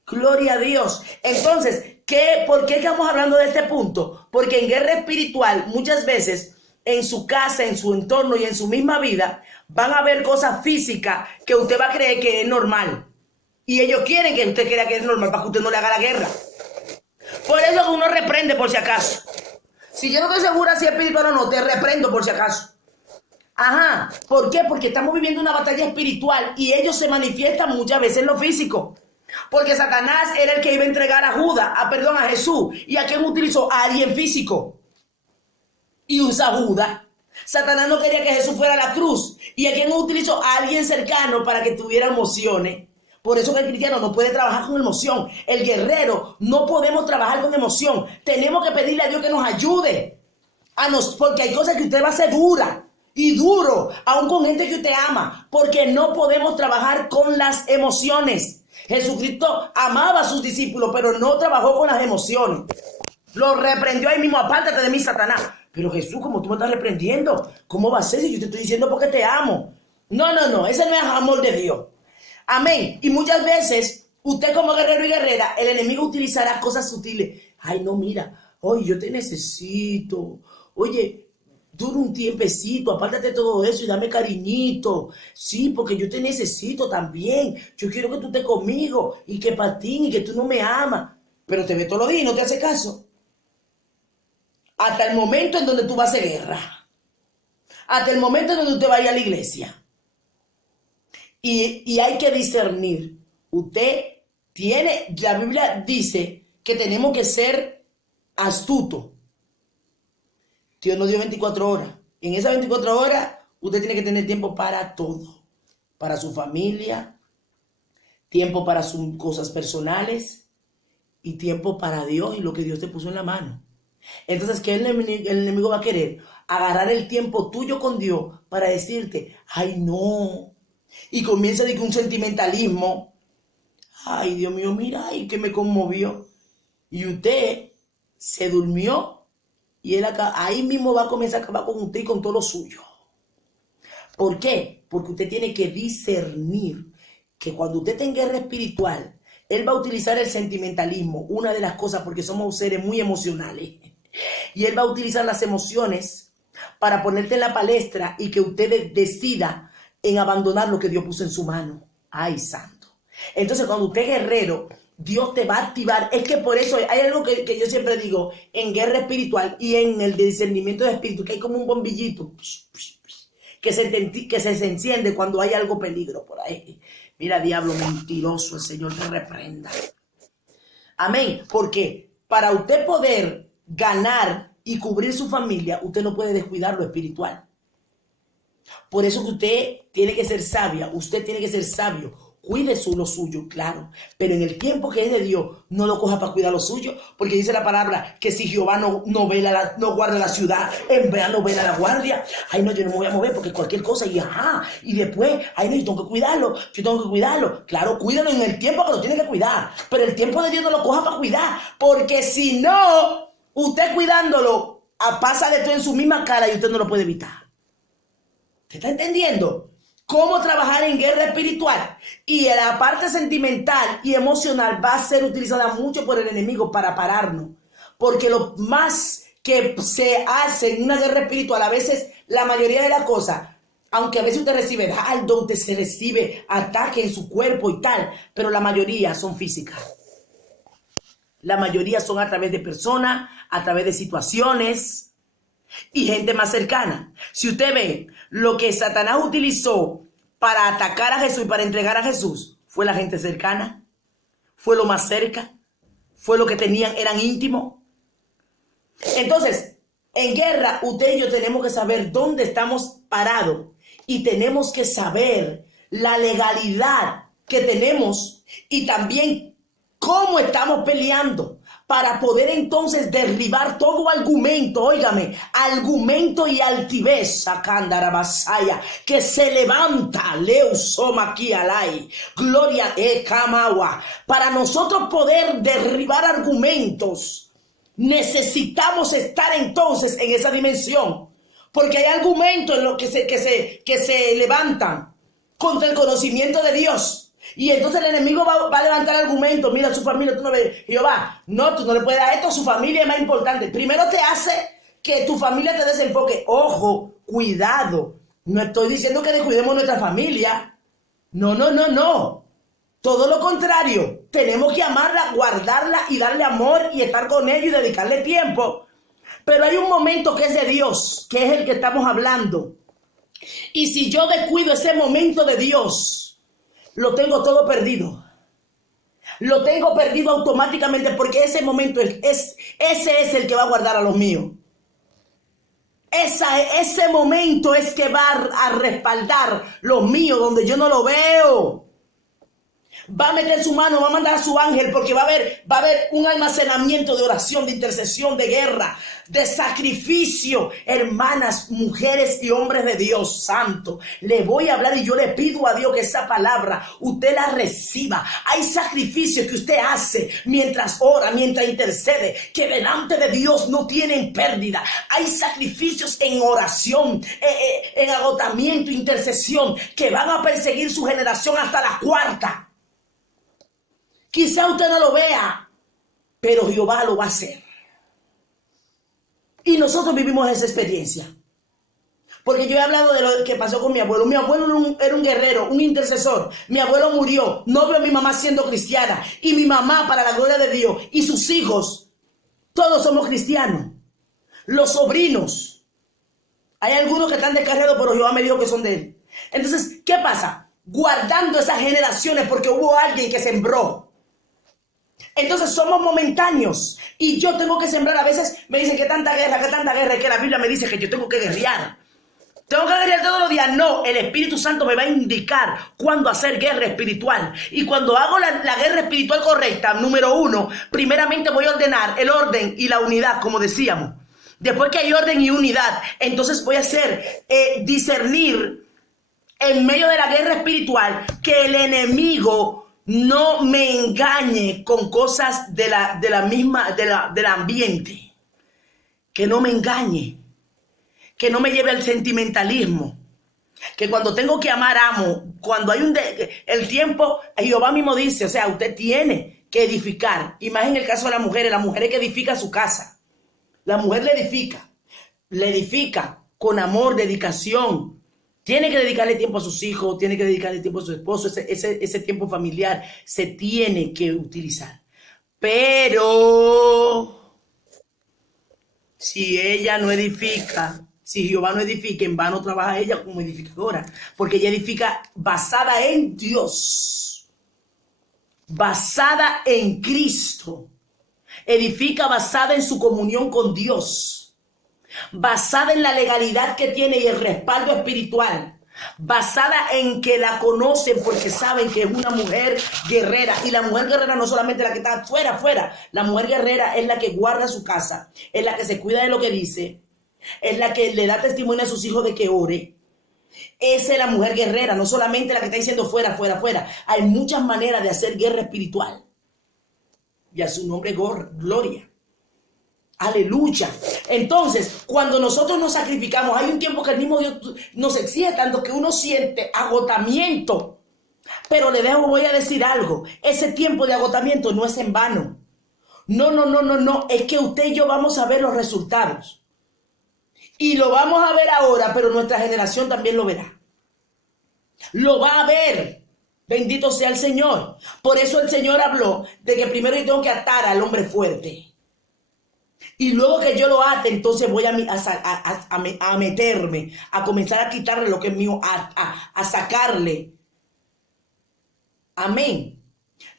Gloria a Dios. Entonces, ¿Por qué estamos hablando de este punto? Porque en guerra espiritual muchas veces en su casa, en su entorno y en su misma vida van a haber cosas físicas que usted va a creer que es normal. Y ellos quieren que usted crea que es normal para que usted no le haga la guerra. Por eso uno reprende por si acaso. Si yo no estoy segura si es espiritual o no, te reprendo por si acaso. Ajá, ¿por qué? Porque estamos viviendo una batalla espiritual y ellos se manifiestan muchas veces en lo físico. Porque Satanás era el que iba a entregar a Jesús. ¿Y a quién utilizó? A alguien físico. Y usa Judas. Satanás no quería que Jesús fuera a la cruz. ¿Y a quién utilizó? A alguien cercano para que tuviera emociones. Por eso que el cristiano no puede trabajar con emoción. El guerrero no podemos trabajar con emoción. Tenemos que pedirle a Dios que nos ayude. Porque hay cosas que usted va a hacer dura y duro, aún con gente que usted ama. Porque no podemos trabajar con las emociones. Jesucristo amaba a sus discípulos, pero no trabajó con las emociones. Lo reprendió ahí mismo, apártate de mí, Satanás. Pero Jesús, como tú me estás reprendiendo, ¿cómo va a ser si yo te estoy diciendo porque te amo? No, ese no es amor de Dios. Amén. Y muchas veces, usted como guerrero y guerrera, el enemigo utilizará cosas sutiles. Ay, no, mira, oye, yo te necesito. Oye, dura un tiempecito, apártate de todo eso y dame cariñito. Sí, porque yo te necesito también. Yo quiero que tú estés conmigo y que patines y que tú no me amas. Pero te ve todos los días y no te hace caso. Hasta el momento en donde tú vas a hacer guerra. Hasta el momento en donde usted vaya a la iglesia. Y hay que discernir. La Biblia dice que tenemos que ser astutos. Dios nos dio 24 horas. En esas 24 horas, usted tiene que tener tiempo para todo. Para su familia, tiempo para sus cosas personales y tiempo para Dios y lo que Dios te puso en la mano. Entonces, ¿qué el enemigo va a querer? Agarrar el tiempo tuyo con Dios para decirte, ay, no. Y comienza de que un sentimentalismo. Ay, Dios mío, mira, ay, que me conmovió. Y usted se durmió. Y él acá, ahí mismo va a comenzar a acabar con usted y con todo lo suyo. ¿Por qué? Porque usted tiene que discernir que cuando usted está en guerra espiritual, él va a utilizar el sentimentalismo, una de las cosas, porque somos seres muy emocionales. Y él va a utilizar las emociones para ponerte en la palestra y que usted decida en abandonar lo que Dios puso en su mano. ¡Ay, santo! Entonces, cuando usted es guerrero, Dios te va a activar. Es que por eso hay algo que yo siempre digo en guerra espiritual y en el discernimiento de espíritu, que hay como un bombillito que se enciende cuando hay algo peligro por ahí. Mira, diablo mentiroso, el Señor te reprenda. Amén. Porque para usted poder ganar y cubrir su familia, usted no puede descuidar lo espiritual. Por eso que usted tiene que ser sabia, usted tiene que ser sabio. Cuide lo suyo, claro, pero en el tiempo que es de Dios, no lo coja para cuidar lo suyo, porque dice la palabra que si Jehová no guarda la ciudad, en verano vela la guardia. Ay, no, yo no me voy a mover porque cualquier cosa, y después, ay, no, yo tengo que cuidarlo. Claro, cuídalo en el tiempo que lo tiene que cuidar, pero el tiempo de Dios no lo coja para cuidar, porque si no, usted cuidándolo, pasa de todo en su misma cara y usted no lo puede evitar. ¿Te está entendiendo? Cómo trabajar en guerra espiritual y la parte sentimental y emocional va a ser utilizada mucho por el enemigo para pararnos. Porque lo más que se hace en una guerra espiritual, a veces la mayoría de las cosas, aunque a veces usted recibe dardo, usted se recibe ataque en su cuerpo y tal, pero la mayoría son físicas. La mayoría son a través de personas, a través de situaciones y gente más cercana. Si usted ve, lo que Satanás utilizó para atacar a Jesús y para entregar a Jesús fue la gente cercana, fue lo más cerca, fue lo que tenían, eran íntimos. Entonces, en guerra, usted y yo tenemos que saber dónde estamos parados y tenemos que saber la legalidad que tenemos y también cómo estamos peleando para poder entonces derribar todo argumento, óigame, argumento y altivez, Sakandarabasaya, que se levanta, Leusomaquialai, Gloria Ekamawa. Para nosotros poder derribar argumentos, necesitamos estar entonces en esa dimensión, porque hay argumentos en los que se levantan contra el conocimiento de Dios. Y entonces el enemigo va a levantar argumentos. Mira, su familia, tú no ves. Jehová, no, tú no le puedes dar esto, su familia es más importante. Primero te hace que tu familia te desenfoque. Ojo, cuidado. No estoy diciendo que descuidemos nuestra familia. No, no, no, no. Todo lo contrario. Tenemos que amarla, guardarla y darle amor y estar con ellos y dedicarle tiempo. Pero hay un momento que es de Dios, que es el que estamos hablando. Y si yo descuido ese momento de Dios, lo tengo todo perdido. Lo tengo perdido automáticamente porque ese momento ese es el que va a guardar a los míos. Ese momento es que va a respaldar los míos donde yo no lo veo. Va a meter su mano, va a mandar a su ángel porque va a haber un almacenamiento de oración, de intercesión, de guerra, de sacrificio. Hermanas, mujeres y hombres de Dios santo, le voy a hablar y yo le pido a Dios que esa palabra usted la reciba. Hay sacrificios que usted hace mientras ora, mientras intercede, que delante de Dios no tienen pérdida. Hay sacrificios en oración, en agotamiento, intercesión, que van a perseguir su generación hasta la cuarta. Quizá usted no lo vea, pero Jehová lo va a hacer. Y nosotros vivimos esa experiencia. Porque yo he hablado de lo que pasó con mi abuelo. Mi abuelo era un guerrero, un intercesor. Mi abuelo murió. No veo a mi mamá siendo cristiana. Y mi mamá, para la gloria de Dios, y sus hijos, todos somos cristianos. Los sobrinos. Hay algunos que están descarriados, pero Jehová me dijo que son de él. Entonces, ¿qué pasa? Guardando esas generaciones porque hubo alguien que sembró. Entonces somos momentáneos y yo tengo que sembrar. A veces me dicen que tanta guerra, que la Biblia me dice que yo tengo que guerrear. ¿Tengo que guerrear todos los días? No, el Espíritu Santo me va a indicar cuándo hacer guerra espiritual. Y cuando hago la guerra espiritual correcta, número 1, primeramente voy a ordenar el orden y la unidad, como decíamos. Después que hay orden y unidad, entonces voy a hacer discernir en medio de la guerra espiritual que el enemigo no me engañe con cosas del ambiente. Que no me engañe. Que no me lleve al sentimentalismo. Que cuando tengo que amar, amo. Cuando hay el tiempo, Jehová mismo dice, o sea, usted tiene que edificar. Y más en el caso de las mujeres que edifican su casa. La mujer le edifica con amor, dedicación. Tiene que dedicarle tiempo a sus hijos, tiene que dedicarle tiempo a su esposo. Ese tiempo familiar se tiene que utilizar. Pero si ella no edifica, si Jehová no edifica, en vano trabaja ella como edificadora. Porque ella edifica basada en Dios, basada en Cristo. Edifica basada en su comunión con Dios. Basada en la legalidad que tiene y el respaldo espiritual, basada en que la conocen porque saben que es una mujer guerrera. Y la mujer guerrera no solamente la que está afuera, la mujer guerrera es la que guarda su casa, es la que se cuida de lo que dice, es la que le da testimonio a sus hijos de que ore. Esa es la mujer guerrera, no solamente la que está diciendo fuera. Hay muchas maneras de hacer guerra espiritual y a su nombre gloria. Aleluya. Entonces, cuando nosotros nos sacrificamos, hay un tiempo que el mismo Dios nos exige tanto que uno siente agotamiento. Pero voy a decir algo. Ese tiempo de agotamiento no es en vano. No. Es que usted y yo vamos a ver los resultados. Y lo vamos a ver ahora, pero nuestra generación también lo verá. Lo va a ver. Bendito sea el Señor. Por eso el Señor habló de que primero yo tengo que atar al hombre fuerte. Y luego que yo lo ate, entonces voy a meterme, a comenzar a quitarle lo que es mío, a sacarle. Amén.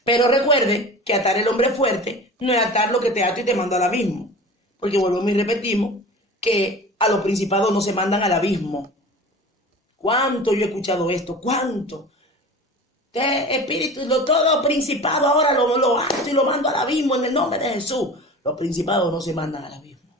Pero recuerde que atar el hombre fuerte no es atar lo que te ato y te mando al abismo. Porque volvemos y repetimos que a los principados no se mandan al abismo. ¿Cuánto yo he escuchado esto? ¿Cuánto? Espíritu, todo principado ahora lo ato y lo mando al abismo en el nombre de Jesús. Los principados no se mandan al abismo.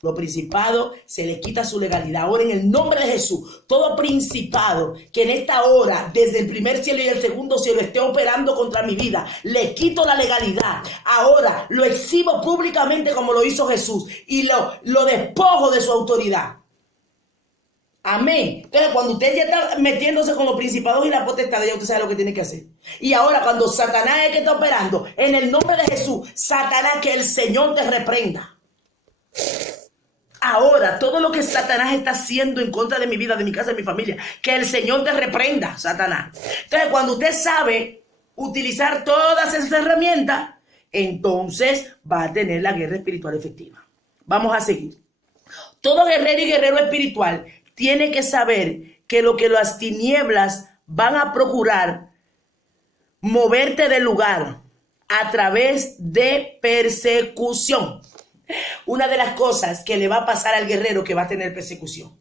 Los principados se les quita su legalidad. Ahora en el nombre de Jesús, todo principado que en esta hora, desde el primer cielo y el segundo cielo, esté operando contra mi vida, le quito la legalidad. Ahora lo exhibo públicamente como lo hizo Jesús y lo despojo de su autoridad. Amén. Entonces, cuando usted ya está metiéndose con los principados y la potestad, ya usted sabe lo que tiene que hacer. Y ahora, cuando Satanás es el que está operando, en el nombre de Jesús, Satanás, que el Señor te reprenda. Ahora, todo lo que Satanás está haciendo en contra de mi vida, de mi casa, de mi familia, que el Señor te reprenda, Satanás. Entonces, cuando usted sabe utilizar todas esas herramientas, entonces va a tener la guerra espiritual efectiva. Vamos a seguir. Todo guerrero y guerrero espiritual tiene que saber que lo que las tinieblas van a procurar moverte del lugar a través de persecución. Una de las cosas que le va a pasar al guerrero que va a tener persecución.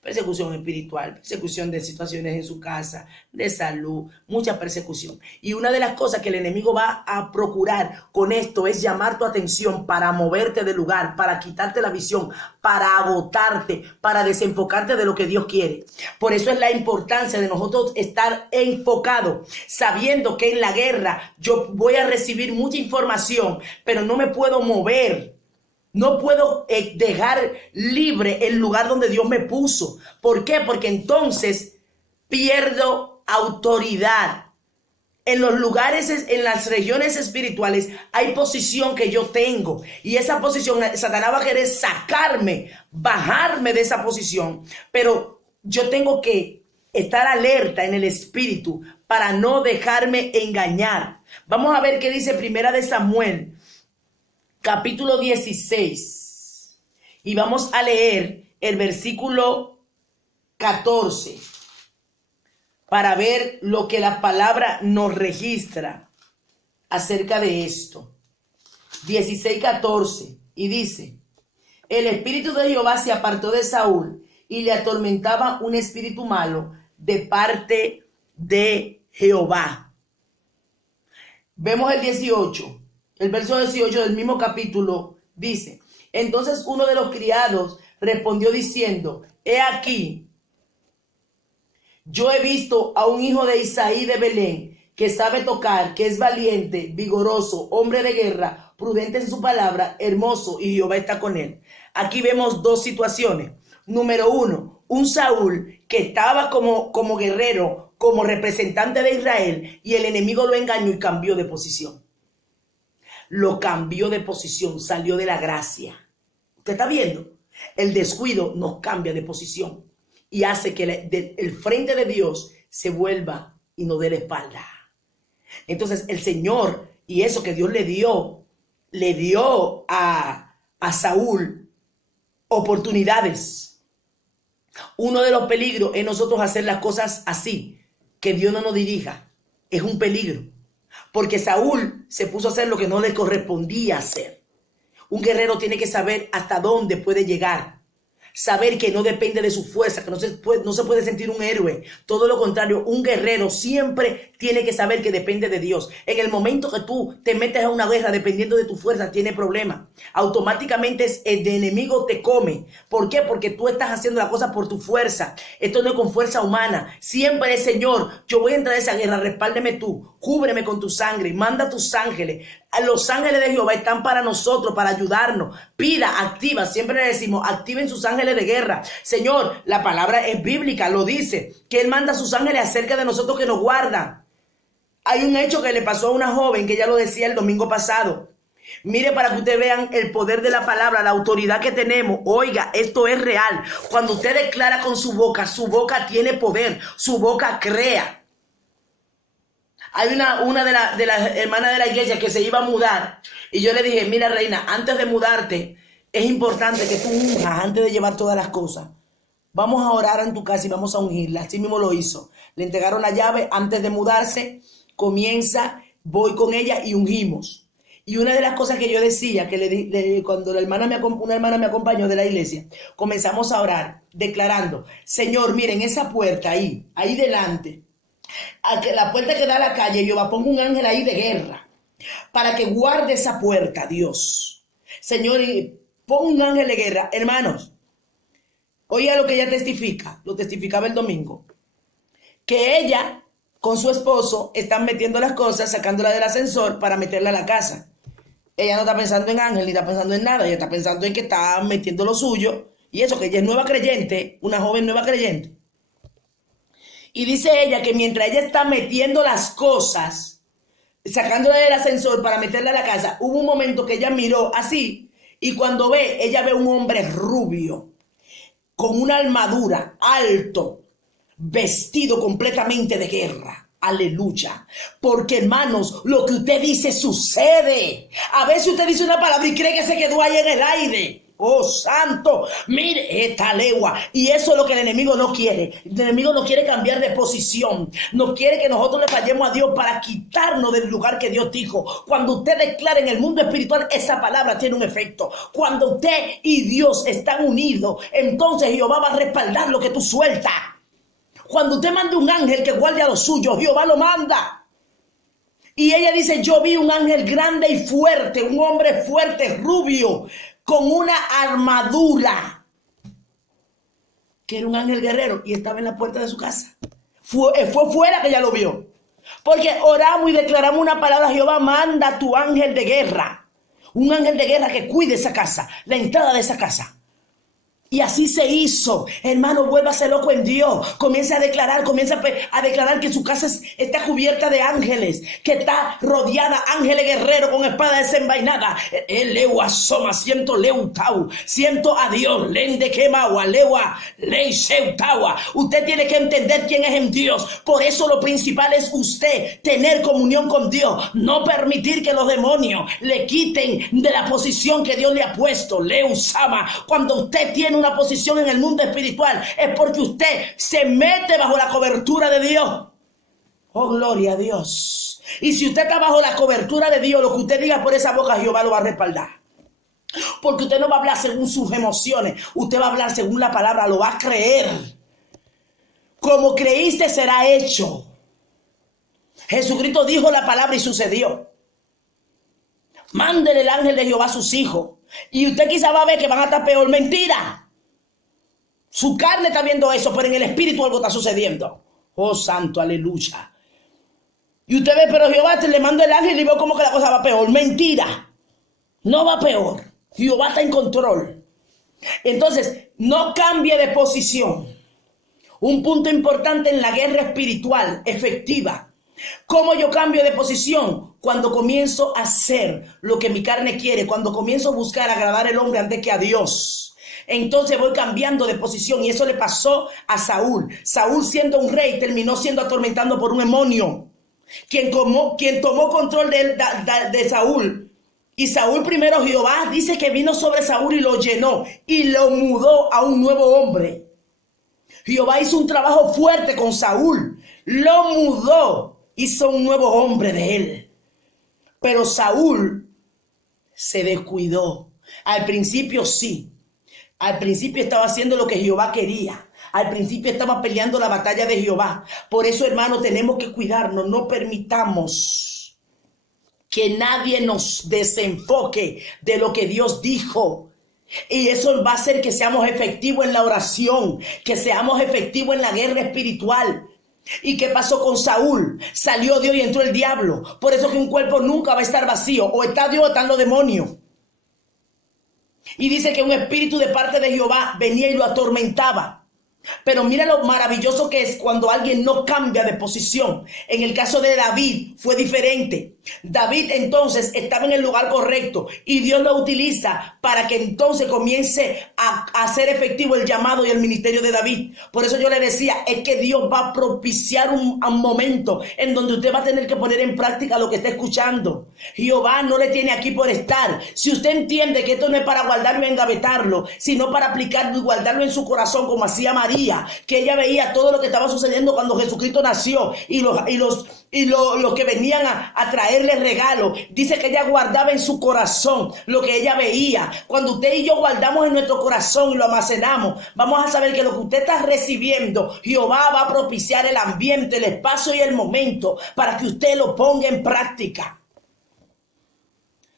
Persecución espiritual, persecución de situaciones en su casa, de salud, mucha persecución. Y una de las cosas que el enemigo va a procurar con esto es llamar tu atención para moverte del lugar, para quitarte la visión, para agotarte, para desenfocarte de lo que Dios quiere. Por eso es la importancia de nosotros estar enfocados, sabiendo que en la guerra yo voy a recibir mucha información, pero no me puedo mover. No puedo dejar libre el lugar donde Dios me puso. ¿Por qué? Porque entonces pierdo autoridad. En los lugares, en las regiones espirituales, hay posición que yo tengo. Y esa posición, Satanás va a querer sacarme, bajarme de esa posición. Pero yo tengo que estar alerta en el espíritu para no dejarme engañar. Vamos a ver qué dice Primera de Samuel, capítulo 16, y vamos a leer el versículo 14 para ver lo que la palabra nos registra acerca de esto. 16:14, y dice: el espíritu de Jehová se apartó de Saúl y le atormentaba un espíritu malo de parte de Jehová. Vemos el 18. El verso 18 del mismo capítulo dice: entonces uno de los criados respondió diciendo: he aquí, yo he visto a un hijo de Isaí de Belén, que sabe tocar, que es valiente, vigoroso, hombre de guerra, prudente en su palabra, hermoso, y Jehová está con él. Aquí vemos dos situaciones. Número uno, un Saúl que estaba como guerrero, como representante de Israel, y el enemigo lo engañó y cambió de posición. Lo cambió de posición, salió de la gracia. ¿Usted está viendo? El descuido nos cambia de posición y hace que el frente de Dios se vuelva y nos dé la espalda. Entonces el Señor, y eso que Dios le dio a Saúl oportunidades. Uno de los peligros es nosotros hacer las cosas así, que Dios no nos dirija. Es un peligro. Porque Saúl se puso a hacer lo que no le correspondía hacer. Un guerrero tiene que saber hasta dónde puede llegar. Saber que no depende de su fuerza, que no se puede sentir un héroe. Todo lo contrario, un guerrero siempre tiene que saber que depende de Dios. En el momento que tú te metes a una guerra dependiendo de tu fuerza, tiene problema. Automáticamente el enemigo te come. ¿Por qué? Porque tú estás haciendo la cosa por tu fuerza. Esto no es con fuerza humana. Siempre es: Señor, yo voy a entrar a esa guerra, respáldeme tú, cúbreme con tu sangre, manda tus ángeles. Los ángeles de Jehová están para nosotros, para ayudarnos. Pida, activa, siempre le decimos: activen sus ángeles de guerra. Señor, la palabra es bíblica, lo dice, que Él manda a sus ángeles acerca de nosotros que nos guardan. Hay un hecho que le pasó a una joven, que ya lo decía el domingo pasado. Mire, para que ustedes vean el poder de la palabra, la autoridad que tenemos. Oiga, esto es real. Cuando usted declara con su boca tiene poder, su boca crea. Hay una de las hermanas de la iglesia que se iba a mudar, y yo le dije: mira, reina, antes de mudarte es importante que tú unjas antes de llevar todas las cosas. Vamos a orar en tu casa y vamos a ungirla. Así mismo lo hizo. Le entregaron la llave antes de mudarse. Voy con ella y ungimos. Y una de las cosas que yo decía, que cuando una hermana me acompañó de la iglesia, comenzamos a orar, declarando: Señor, miren esa puerta ahí delante, la puerta que da a la calle, Jehová, pongo un ángel ahí de guerra para que guarde esa puerta, Dios. Señor, pon un ángel de guerra. Hermanos, oiga lo que ella testifica, lo testificaba el domingo, que ella con su esposo están metiendo las cosas, sacándola del ascensor para meterla a la casa. Ella no está pensando en ángel ni está pensando en nada, ella está pensando en que está metiendo lo suyo Y eso que ella es nueva creyente, una joven nueva creyente. Y dice ella que mientras ella está metiendo las cosas, sacándola del ascensor para meterla a la casa, hubo un momento que ella miró así y cuando ella ve un hombre rubio, con una armadura, alto, vestido completamente de guerra. Aleluya. Porque hermanos, lo que usted dice sucede. A veces usted dice una palabra y cree que se quedó ahí en el aire. Oh, santo, mire esta legua. Y eso es lo que el enemigo no quiere. El enemigo no quiere cambiar de posición. No quiere que nosotros le fallemos a Dios para quitarnos del lugar que Dios dijo. Cuando usted declara en el mundo espiritual, esa palabra tiene un efecto. Cuando usted y Dios están unidos, entonces Jehová va a respaldar lo que tú sueltas. Cuando usted manda un ángel que guarde a los suyos, Jehová lo manda. Y ella dice, yo vi un ángel grande y fuerte, un hombre fuerte, rubio, con una armadura, que era un ángel guerrero y estaba en la puerta de su casa. Fue fuera que ella lo vio. Porque oramos y declaramos una palabra, Jehová manda a tu ángel de guerra. Un ángel de guerra que cuide esa casa, la entrada de esa casa. Y así se hizo. Hermano, vuélvase loco en Dios. Comienza a declarar que su casa está cubierta de ángeles, que está rodeada ángeles guerreros con espada desenvainada. El leu asoma, siento leutau, siento a Dios, lende quemaua, leua, ley seutaua. Usted tiene que entender quién es en Dios. Por eso lo principal es usted tener comunión con Dios. No permitir que los demonios le quiten de la posición que Dios le ha puesto. Leusama. Cuando usted tiene una posición en el mundo espiritual es porque usted se mete bajo la cobertura de Dios. Oh, gloria a Dios. Y si usted está bajo la cobertura de Dios, lo que usted diga por esa boca, Jehová lo va a respaldar. Porque usted no va a hablar según sus emociones, usted va a hablar según la palabra, lo va a creer. Como creíste será hecho. Jesucristo dijo la palabra y sucedió. Mándele el ángel de Jehová a sus hijos. Y usted quizá va a ver que van a estar peor. Mentira. Su carne está viendo eso, pero en el espíritu algo está sucediendo. Oh, santo, aleluya. Y usted ve, pero Jehová le manda el ángel y veo como que la cosa va peor. Mentira. No va peor. Jehová está en control. Entonces, no cambie de posición. Un punto importante en la guerra espiritual efectiva. ¿Cómo yo cambio de posición? Cuando comienzo a hacer lo que mi carne quiere. Cuando comienzo a buscar agradar al hombre antes que a Dios. Entonces voy cambiando de posición y eso le pasó a Saúl. Saúl, siendo un rey, terminó siendo atormentado por un demonio. Quien tomó control de Saúl. Y Saúl primero, Jehová dice que vino sobre Saúl y lo llenó y lo mudó a un nuevo hombre. Jehová hizo un trabajo fuerte con Saúl. Lo mudó, hizo un nuevo hombre de él. Pero Saúl se descuidó. Al principio sí. Al principio estaba haciendo lo que Jehová quería. Al principio estaba peleando la batalla de Jehová. Por eso, hermano, tenemos que cuidarnos. No permitamos que nadie nos desenfoque de lo que Dios dijo. Y eso va a hacer que seamos efectivos en la oración, que seamos efectivos en la guerra espiritual. ¿Y qué pasó con Saúl? Salió Dios y entró el diablo. Por eso que un cuerpo nunca va a estar vacío. O está Dios o están los demonios. Y dice que un espíritu de parte de Jehová venía y lo atormentaba. Pero mira lo maravilloso que es cuando alguien no cambia de posición. En el caso de David fue diferente. David entonces estaba en el lugar correcto y Dios lo utiliza para que entonces comience a hacer efectivo el llamado y el ministerio de David. Por eso yo le decía, es que Dios va a propiciar un momento en donde usted va a tener que poner en práctica lo que está escuchando. Jehová no le tiene aquí por estar. Si usted entiende que esto no es para guardarlo y engavetarlo, sino para aplicarlo y guardarlo en su corazón como hacía María, que ella veía todo lo que estaba sucediendo cuando Jesucristo nació y los que venían a traerle regalos. Dice que ella guardaba en su corazón lo que ella veía. Cuando usted y yo guardamos en nuestro corazón y lo almacenamos, vamos a saber que lo que usted está recibiendo, Jehová va a propiciar el ambiente, el espacio y el momento para que usted lo ponga en práctica.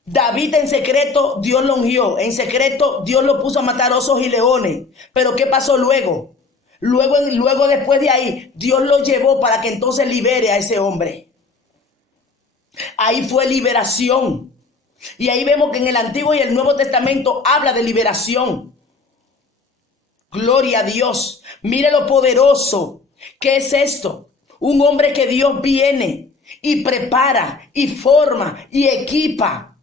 David en secreto Dios lo ungió, en secreto Dios lo puso a matar osos y leones. Pero ¿qué pasó luego? Luego después de ahí, Dios lo llevó para que entonces libere a ese hombre. Ahí fue liberación. Y ahí vemos que en el Antiguo y el Nuevo Testamento habla de liberación. Gloria a Dios. Mire lo poderoso. ¿Qué es esto? Un hombre que Dios viene y prepara y forma y equipa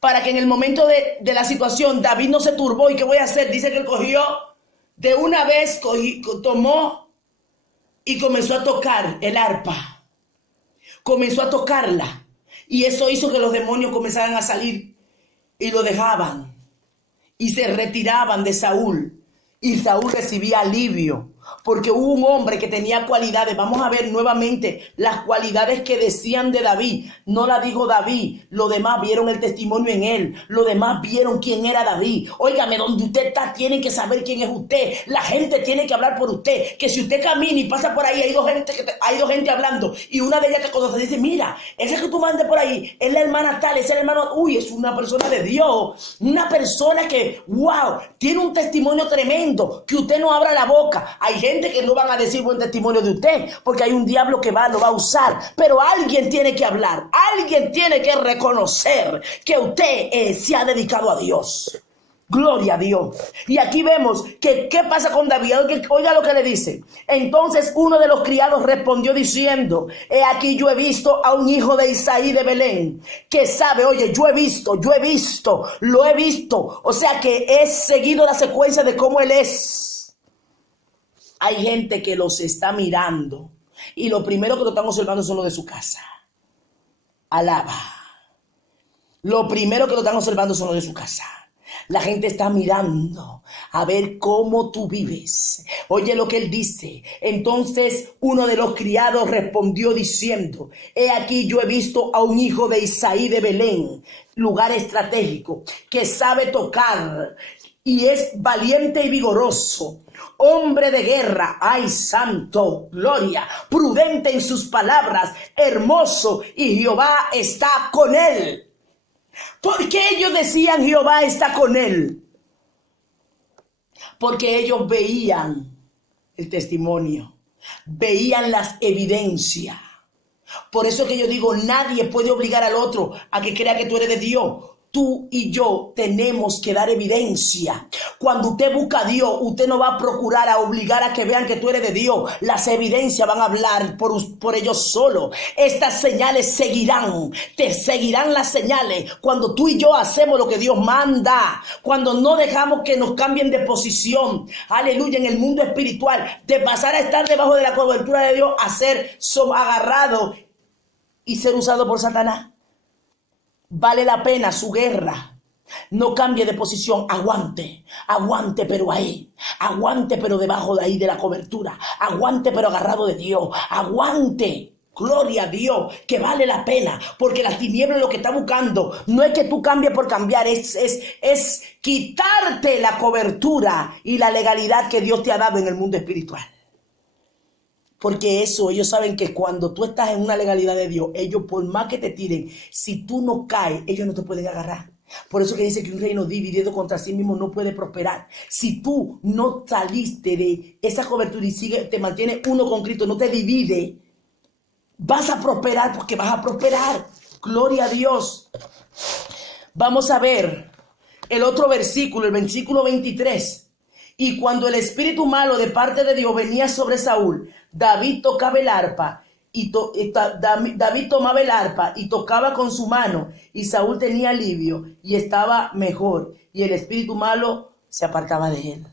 para que en el momento de la situación David no se turbó. ¿Y qué voy a hacer? Dice que él cogió de una vez, tomó y comenzó a tocar el arpa. Comenzó a tocarla. Y eso hizo que los demonios comenzaran a salir y lo dejaban. Y se retiraban de Saúl. Y Saúl recibía alivio. Porque hubo un hombre que tenía cualidades. Vamos a ver nuevamente las cualidades que decían de David. No la dijo David. Los demás vieron el testimonio en él. Los demás vieron quién era David. Óigame, donde usted está, tienen que saber quién es usted. La gente tiene que hablar por usted. Que si usted camina y pasa por ahí, hay dos gente hablando. Y una de ellas te conoce y dice, mira, esa que tú mandes por ahí, es la hermana tal, es el hermano, uy, es una persona de Dios. Una persona que, wow, tiene un testimonio tremendo. Que usted no abra la boca. Hay gente que no van a decir buen testimonio de usted, porque hay un diablo que lo va a usar, pero alguien tiene que hablar, alguien tiene que reconocer que usted se ha dedicado a Dios. Gloria a Dios. Y aquí vemos que qué pasa con David. Oiga lo que le dice. Entonces uno de los criados respondió diciendo, he aquí yo he visto a un hijo de Isaí de Belén, que sabe, oye, yo he visto, lo he visto. O sea que he seguido la secuencia de cómo él es. Hay gente que los está mirando y lo primero que lo están observando son los de su casa. Alaba. Lo primero que lo están observando son los de su casa. La gente está mirando a ver cómo tú vives. Oye lo que él dice. Entonces uno de los criados respondió diciendo, he aquí yo he visto a un hijo de Isaí de Belén, lugar estratégico, que sabe tocar y es valiente y vigoroso. Hombre de guerra, ay santo, gloria, prudente en sus palabras, hermoso, y Jehová está con él. ¿Por qué ellos decían Jehová está con él? Porque ellos veían el testimonio, veían las evidencias. Por eso que yo digo, nadie puede obligar al otro a que crea que tú eres de Dios. Tú y yo tenemos que dar evidencia. Cuando usted busca a Dios, usted no va a procurar a obligar a que vean que tú eres de Dios. Las evidencias van a hablar por ellos solos. Estas señales seguirán. Te seguirán las señales cuando tú y yo hacemos lo que Dios manda. Cuando no dejamos que nos cambien de posición. Aleluya, en el mundo espiritual. De pasar a estar debajo de la cobertura de Dios a ser agarrado y ser usado por Satanás. Vale la pena su guerra. No cambie de posición. Aguante pero ahí. Aguante pero debajo de ahí de la cobertura. Aguante pero agarrado de Dios. Aguante. Gloria a Dios, que vale la pena, porque las tinieblas lo que está buscando no es que tú cambies por cambiar, es quitarte la cobertura y la legalidad que Dios te ha dado en el mundo espiritual. Porque eso, ellos saben que cuando tú estás en una legalidad de Dios, ellos por más que te tiren, si tú no caes, ellos no te pueden agarrar. Por eso que dice que un reino dividido contra sí mismo no puede prosperar. Si tú no saliste de esa cobertura y te mantienes uno con Cristo, no te divide, vas a prosperar porque vas a prosperar. Gloria a Dios. Vamos a ver el otro versículo, el versículo 23. Y cuando el espíritu malo de parte de Dios venía sobre Saúl, David tocaba el arpa David tomaba el arpa y tocaba con su mano, y Saúl tenía alivio y estaba mejor, y el espíritu malo se apartaba de él.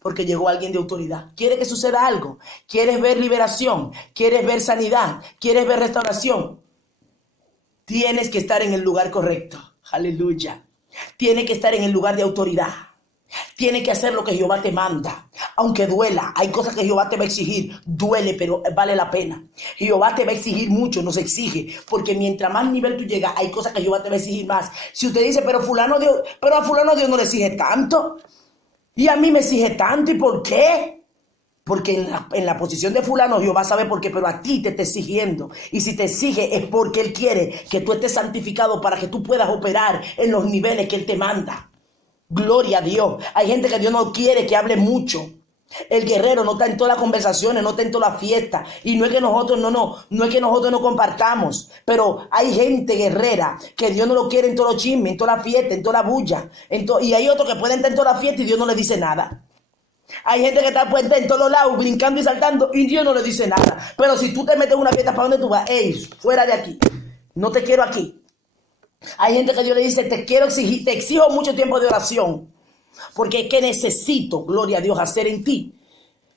Porque llegó alguien de autoridad. ¿Quiere que suceda algo? ¿Quieres ver liberación? ¿Quieres ver sanidad? ¿Quieres ver restauración? Tienes que estar en el lugar correcto. Aleluya. Tienes que estar en el lugar de autoridad. Tienes que hacer lo que Jehová te manda. Aunque duela, hay cosas que Jehová te va a exigir. Duele, pero vale la pena. Jehová te va a exigir mucho, nos exige. Porque mientras más nivel tú llegas, hay cosas que Jehová te va a exigir más. Si usted dice, pero a fulano Dios no le exige tanto. Y a mí me exige tanto. ¿Y por qué? Porque en la posición de fulano Jehová sabe por qué, pero a ti te está exigiendo. Y si te exige es porque Él quiere que tú estés santificado para que tú puedas operar en los niveles que Él te manda. Gloria a Dios. Hay gente que Dios no quiere que hable mucho. El guerrero no está en todas las conversaciones, no está en todas las fiestas. Y no es que nosotros no es que nosotros no compartamos. Pero hay gente guerrera que Dios no lo quiere en todos los chismes, en todas las fiestas, en toda la bulla. Y hay otros que pueden estar en todas las fiestas y Dios no le dice nada. Hay gente que está puesta en todos lados, brincando y saltando, y Dios no le dice nada. Pero si tú te metes en una fiesta, ¿para dónde tú vas? Ey, fuera de aquí. No te quiero aquí. Hay gente que Dios le dice, te quiero exigir, te exijo mucho tiempo de oración. Porque es que necesito, gloria a Dios, hacer en ti.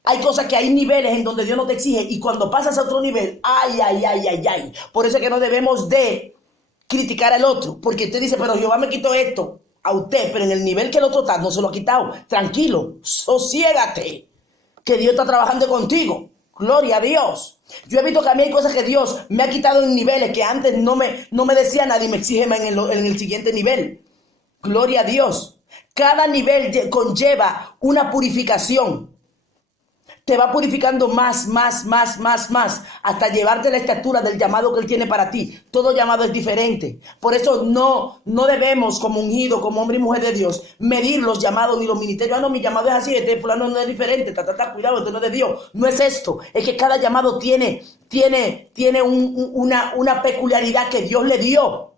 Hay cosas que hay niveles en donde Dios no te exige. Y cuando pasas a otro nivel, ay, ay, ay, ay, ay. Por eso es que no debemos de criticar al otro. Porque usted dice, pero Jehová me quitó esto a usted, pero en el nivel que el otro está, no se lo ha quitado. Tranquilo, sosiégate, que Dios está trabajando contigo. Gloria a Dios. Yo he visto que a mí hay cosas que Dios me ha quitado en niveles que antes no me decía nada y me exige en el siguiente nivel. Gloria a Dios. Cada nivel conlleva una purificación. Te va purificando más, hasta llevarte a la estatura del llamado que Él tiene para ti. Todo llamado es diferente. Por eso no debemos, como ungido, como hombre y mujer de Dios, medir los llamados ni los ministerios. Ah, no, mi llamado es así, este fulano no es diferente, cuidado, esto no es de Dios. No es esto, es que cada llamado tiene una peculiaridad que Dios le dio.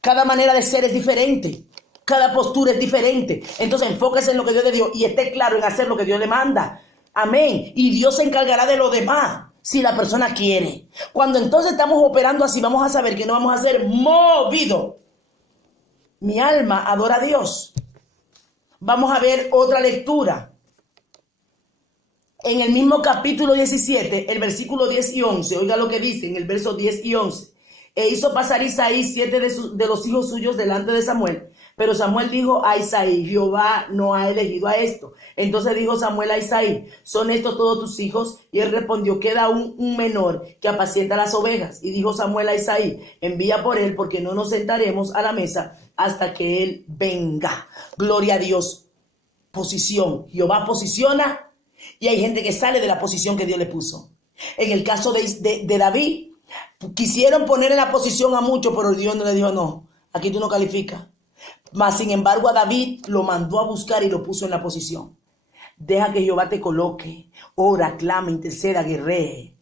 Cada manera de ser es diferente. Cada postura es diferente. Entonces enfóquese en lo que Dios le dio y esté claro en hacer lo que Dios le manda. Amén. Y Dios se encargará de lo demás si la persona quiere. Cuando entonces estamos operando así, vamos a saber que no vamos a ser movidos. Mi alma adora a Dios. Vamos a ver otra lectura. En el mismo capítulo 17, el versículo 10 y 11. Oiga lo que dice en el verso 10 y 11. E hizo pasar Isaí 7 de los hijos suyos delante de Samuel. Pero Samuel dijo a Isaí, Jehová no ha elegido a esto. Entonces dijo Samuel a Isaí, ¿son estos todos tus hijos? Y él respondió, queda un menor que apacienta las ovejas. Y dijo Samuel a Isaí, envía por él, porque no nos sentaremos a la mesa hasta que él venga. Gloria a Dios. Posición. Jehová posiciona y hay gente que sale de la posición que Dios le puso. En el caso de David, quisieron poner en la posición a muchos, pero Dios no le dijo, no, aquí tú no calificas. Mas, sin embargo, a David lo mandó a buscar y lo puso en la posición. Deja que Jehová te coloque. Ora, clama, interceda, guerree.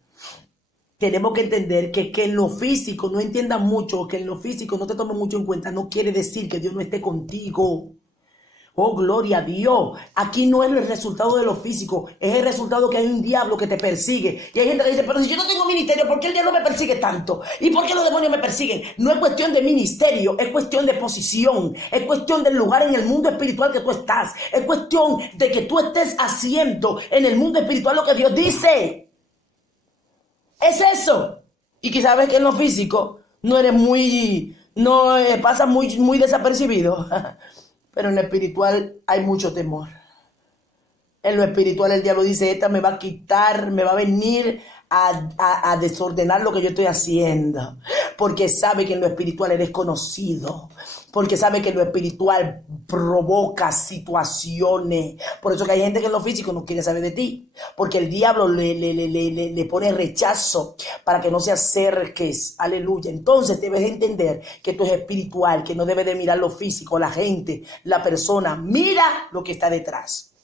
Tenemos que entender que en lo físico no entiendas mucho, que en lo físico no te tomes mucho en cuenta, no quiere decir que Dios no esté contigo. Oh, gloria a Dios. Aquí no es el resultado de lo físico, es el resultado que hay un diablo que te persigue. Y hay gente que dice, pero si yo no tengo ministerio, ¿por qué el diablo me persigue tanto? ¿Y por qué los demonios me persiguen? No es cuestión de ministerio, es cuestión de posición. Es cuestión del lugar en el mundo espiritual que tú estás. Es cuestión de que tú estés haciendo en el mundo espiritual lo que Dios dice. Es eso. Y quizás ves que en lo físico no eres pasas muy desapercibido. Pero en lo espiritual hay mucho temor. En lo espiritual el diablo dice, esta me va a quitar, me va a venir a desordenar lo que yo estoy haciendo. Porque sabe que en lo espiritual eres conocido. Porque sabe que lo espiritual provoca situaciones. Por eso que hay gente que en lo físico no quiere saber de ti. Porque el diablo le pone rechazo para que no se acerques. Aleluya. Entonces debes entender que esto es espiritual, que no debes de mirar lo físico, la gente, la persona. Mira lo que está detrás.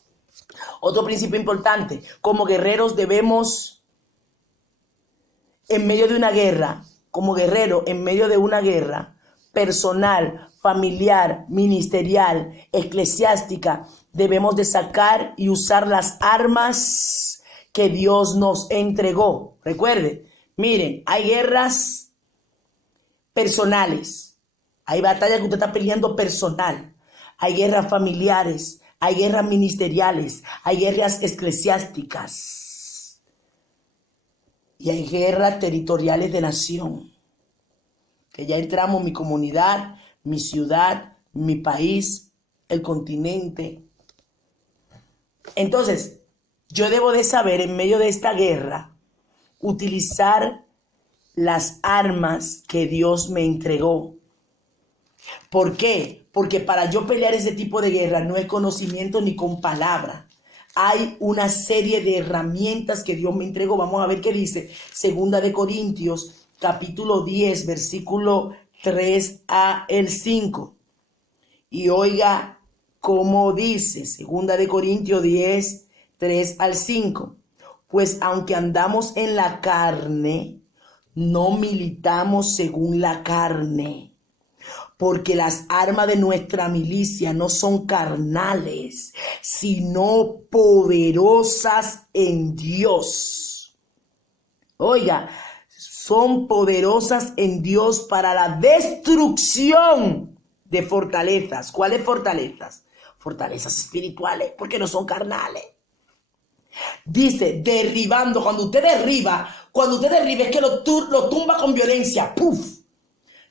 Otro principio importante. Como guerreros debemos, en medio de una guerra, como guerrero en medio de una guerra personal, familiar, ministerial, eclesiástica, debemos de sacar y usar las armas que Dios nos entregó. Recuerde, miren, hay guerras personales, hay batallas que usted está peleando personal, hay guerras familiares, hay guerras ministeriales, hay guerras eclesiásticas y hay guerras territoriales de nación. Que ya entramos mi comunidad, mi ciudad, mi país, el continente. Entonces, yo debo de saber en medio de esta guerra utilizar las armas que Dios me entregó. ¿Por qué? Porque para yo pelear ese tipo de guerra no es conocimiento ni con palabra. Hay una serie de herramientas que Dios me entregó. Vamos a ver qué dice 2 Corintios capítulo 10, versículo 3 a el 5. Y oiga cómo dice 2 Corintios 10, 3 al 5. Pues aunque andamos en la carne, no militamos según la carne. porque las armas de nuestra milicia no son carnales, sino poderosas en Dios. Oiga, son poderosas en Dios para la destrucción de fortalezas. ¿Cuáles fortalezas? Fortalezas espirituales, porque no son carnales. Dice, derribando. Cuando usted derriba es que lo tumba con violencia. ¡Puf!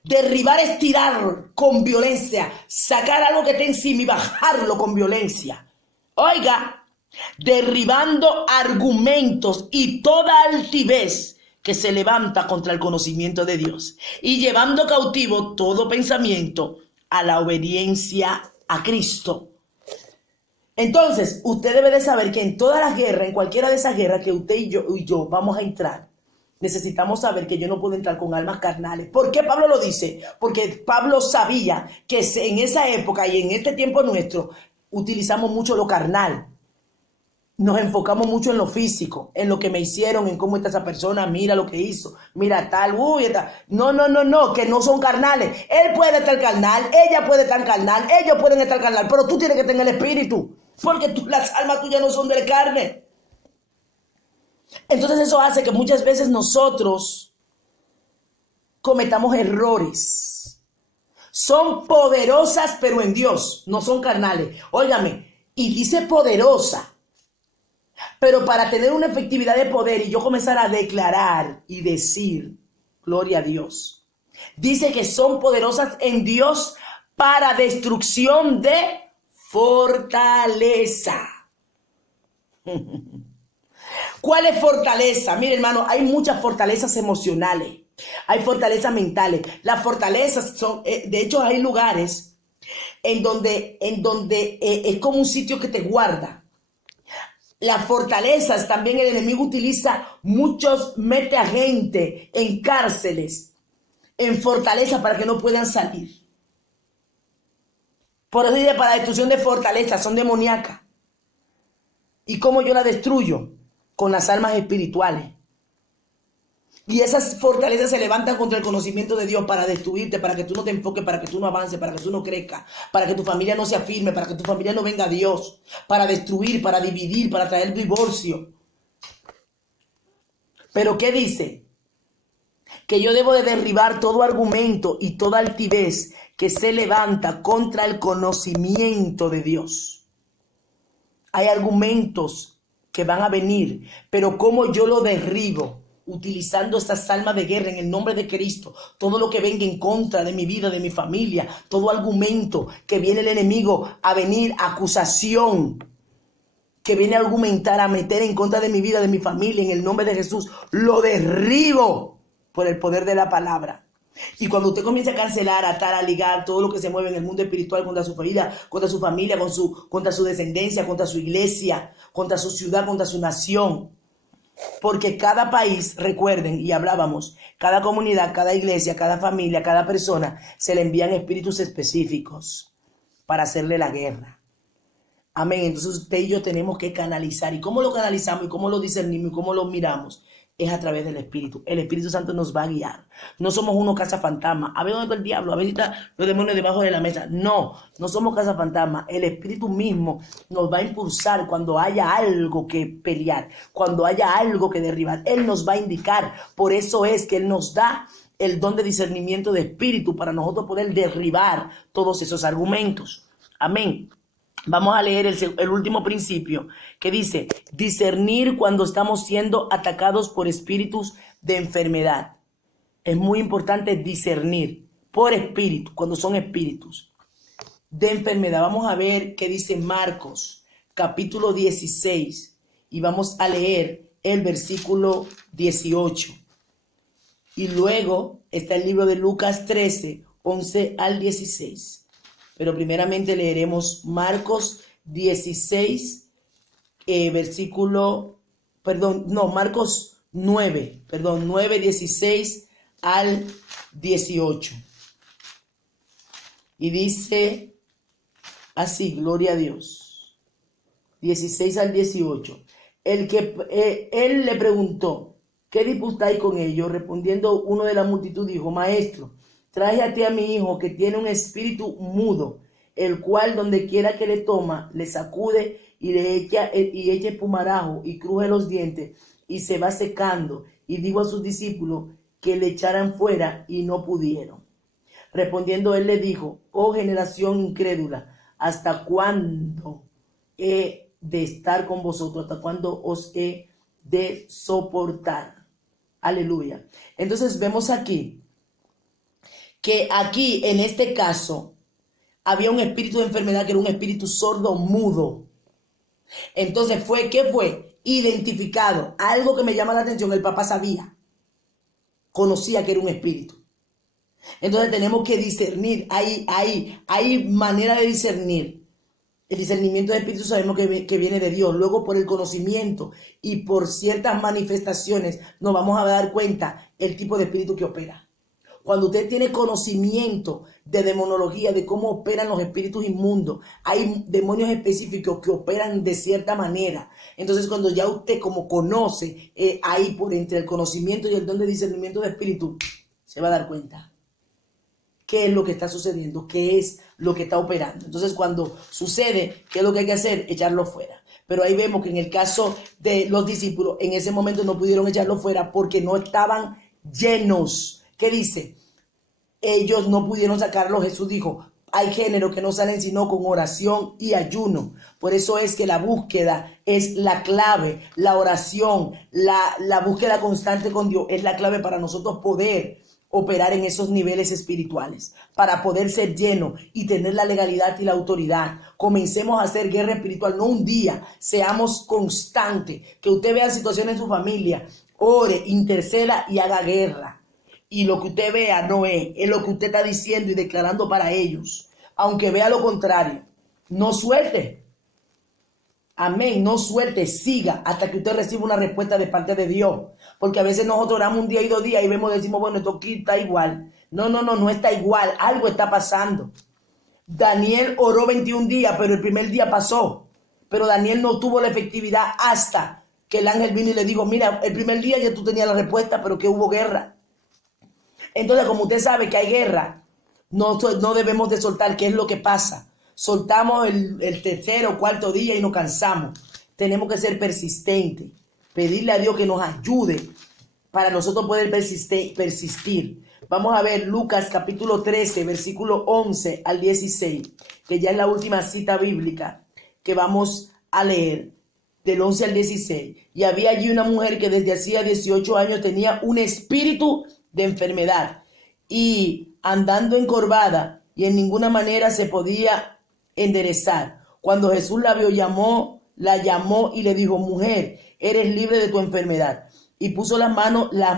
Derribar es tirar con violencia, sacar algo que esté encima y bajarlo con violencia. Oiga, derribando argumentos y toda altivez que se levanta contra el conocimiento de Dios y llevando cautivo todo pensamiento a la obediencia a Cristo. Entonces, usted debe de saber que en todas las guerras, en cualquiera de esas guerras que usted y yo vamos a entrar, necesitamos saber que yo no puedo entrar con armas carnales. ¿Por qué Pablo lo dice? Porque Pablo sabía que en esa época y en este tiempo nuestro utilizamos mucho lo carnal. Nos enfocamos mucho en lo físico, en lo que me hicieron, en cómo está esa persona, mira lo que hizo, mira tal, tal. No, que no son carnales. Él puede estar carnal, ella puede estar carnal, ellos pueden estar carnal, pero tú tienes que tener el espíritu, porque las almas tuyas no son de carne. Entonces eso hace que muchas veces nosotros cometamos errores. Son poderosas, pero en Dios, no son carnales. Óigame, y dice poderosa. Pero para tener una efectividad de poder y yo comenzar a declarar y decir, gloria a Dios, dice que son poderosas en Dios para destrucción de fortaleza. ¿Cuál es fortaleza? Mire, hermano, hay muchas fortalezas emocionales, hay fortalezas mentales. Las fortalezas son, de hecho, hay lugares en donde es como un sitio que te guarda. Las fortalezas también el enemigo utiliza, mete a gente en cárceles, en fortalezas para que no puedan salir. Por eso dice, para la destrucción de fortalezas, son demoníacas. ¿Y cómo yo la destruyo? Con las almas espirituales. Y esas fortalezas se levantan contra el conocimiento de Dios para destruirte, para que tú no te enfoques, para que tú no avances, para que tú no crezcas, para que tu familia no se afirme, para que tu familia no venga a Dios, para destruir, para dividir, para traer divorcio. Pero ¿qué dice? Que yo debo de derribar todo argumento y toda altivez que se levanta contra el conocimiento de Dios. Hay argumentos que van a venir, pero ¿cómo yo lo derribo? Utilizando estas armas de guerra en el nombre de Cristo. Todo lo que venga en contra de mi vida, de mi familia, todo argumento que viene el enemigo a venir, acusación, que viene a argumentar, a meter en contra de mi vida, de mi familia, en el nombre de Jesús, lo derribo por el poder de la palabra. Y cuando usted comienza a cancelar, a atar, a ligar todo lo que se mueve en el mundo espiritual contra su familia, contra su descendencia, contra su iglesia, contra su ciudad, contra su nación. Porque cada país, recuerden, y hablábamos, cada comunidad, cada iglesia, cada familia, cada persona, se le envían espíritus específicos para hacerle la guerra. Amén. Entonces usted y yo tenemos que canalizar. ¿Y cómo lo canalizamos? ¿Y cómo lo discernimos? ¿Y cómo lo miramos? Es a través del Espíritu. El Espíritu Santo nos va a guiar. No somos unos cazafantasmas. A ver dónde está el diablo, a ver si está los demonios debajo de la mesa. No somos cazafantasmas. El Espíritu mismo nos va a impulsar cuando haya algo que pelear, cuando haya algo que derribar. Él nos va a indicar. Por eso es que Él nos da el don de discernimiento de espíritu para nosotros poder derribar todos esos argumentos. Amén. Vamos a leer el último principio que dice, discernir cuando estamos siendo atacados por espíritus de enfermedad. Es muy importante discernir por espíritu, cuando son espíritus de enfermedad. Vamos a ver qué dice Marcos, capítulo 16, y vamos a leer el versículo 18. Y luego está el libro de Lucas 13, 11 al 16. Pero primeramente leeremos Marcos 16, Marcos 9, 16 al 18. Y dice así, gloria a Dios. 16 al 18. Él le preguntó, ¿qué disputáis con ellos? Respondiendo uno de la multitud dijo, Maestro, traje a ti a mi hijo que tiene un espíritu mudo, el cual donde quiera que le toma, le sacude y le echa espumarajo y cruje los dientes y se va secando. Y dijo a sus discípulos que le echaran fuera y no pudieron. Respondiendo él le dijo: oh generación incrédula, ¿hasta cuándo he de estar con vosotros? ¿Hasta cuándo os he de soportar? Aleluya. Entonces vemos aquí que aquí en este caso había un espíritu de enfermedad que era un espíritu sordo mudo. Entonces ¿qué fue? Identificado. Algo que me llama la atención, el papá conocía que era un espíritu. Entonces tenemos que discernir, hay manera de discernir. El discernimiento de espíritu sabemos que viene de Dios. Luego por el conocimiento y por ciertas manifestaciones nos vamos a dar cuenta el tipo de espíritu que opera. Cuando usted tiene conocimiento de demonología, de cómo operan los espíritus inmundos, hay demonios específicos que operan de cierta manera. Entonces cuando ya usted como conoce, ahí por entre el conocimiento y el don de discernimiento de espíritu, se va a dar cuenta qué es lo que está sucediendo, qué es lo que está operando. Entonces cuando sucede, ¿qué es lo que hay que hacer? Echarlo fuera. Pero ahí vemos que en el caso de los discípulos, en ese momento no pudieron echarlo fuera porque no estaban llenos. ¿Qué dice? Ellos no pudieron sacarlo. Jesús dijo: hay géneros que no salen sino con oración y ayuno. Por eso es que la búsqueda es la clave. La oración, la búsqueda constante con Dios es la clave para nosotros poder operar en esos niveles espirituales, para poder ser llenos y tener la legalidad y la autoridad. Comencemos a hacer guerra espiritual, no un día, seamos constantes. Que usted vea situaciones en su familia, ore, interceda y haga guerra. Y lo que usted vea no es lo que usted está diciendo y declarando para ellos. Aunque vea lo contrario, no suelte. Amén, no suelte, siga hasta que usted reciba una respuesta de parte de Dios. Porque a veces nosotros oramos un día y 2 días y decimos, bueno, esto aquí está igual. No está igual, algo está pasando. Daniel oró 21 días, pero el primer día pasó. Pero Daniel no tuvo la efectividad hasta que el ángel vino y le dijo: mira, el primer día ya tú tenías la respuesta, pero que hubo guerra. Entonces, como usted sabe que hay guerra, no debemos de soltar. ¿Qué es lo que pasa? Soltamos el tercer o cuarto día y nos cansamos. Tenemos que ser persistentes, pedirle a Dios que nos ayude para nosotros poder persistir. Vamos a ver Lucas capítulo 13, versículo 11 al 16, que ya es la última cita bíblica que vamos a leer, del 11 al 16. Y había allí una mujer que desde hacía 18 años tenía un espíritu de enfermedad y andando encorvada y en ninguna manera se podía enderezar. Cuando Jesús la vio, la llamó y le dijo: mujer, eres libre de tu enfermedad. Y puso las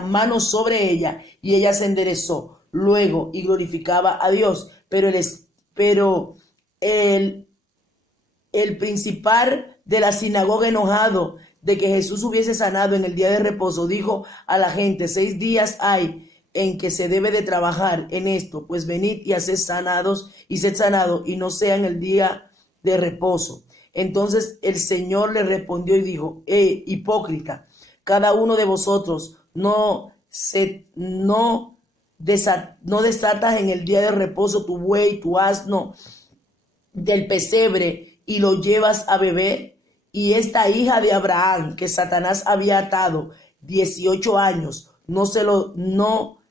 manos sobre ella y ella se enderezó luego y glorificaba a Dios. Pero el principal de la sinagoga, enojado de que Jesús hubiese sanado en el día de reposo, dijo a la gente: 6 días hay en que se debe de trabajar en esto, pues venid y sed sanados y no sea en el día de reposo. Entonces el Señor le respondió y dijo: hipócrita, cada uno de vosotros no desatas en el día de reposo tu buey, tu asno del pesebre y lo llevas a beber. Y esta hija de Abraham, que Satanás había atado 18 años, no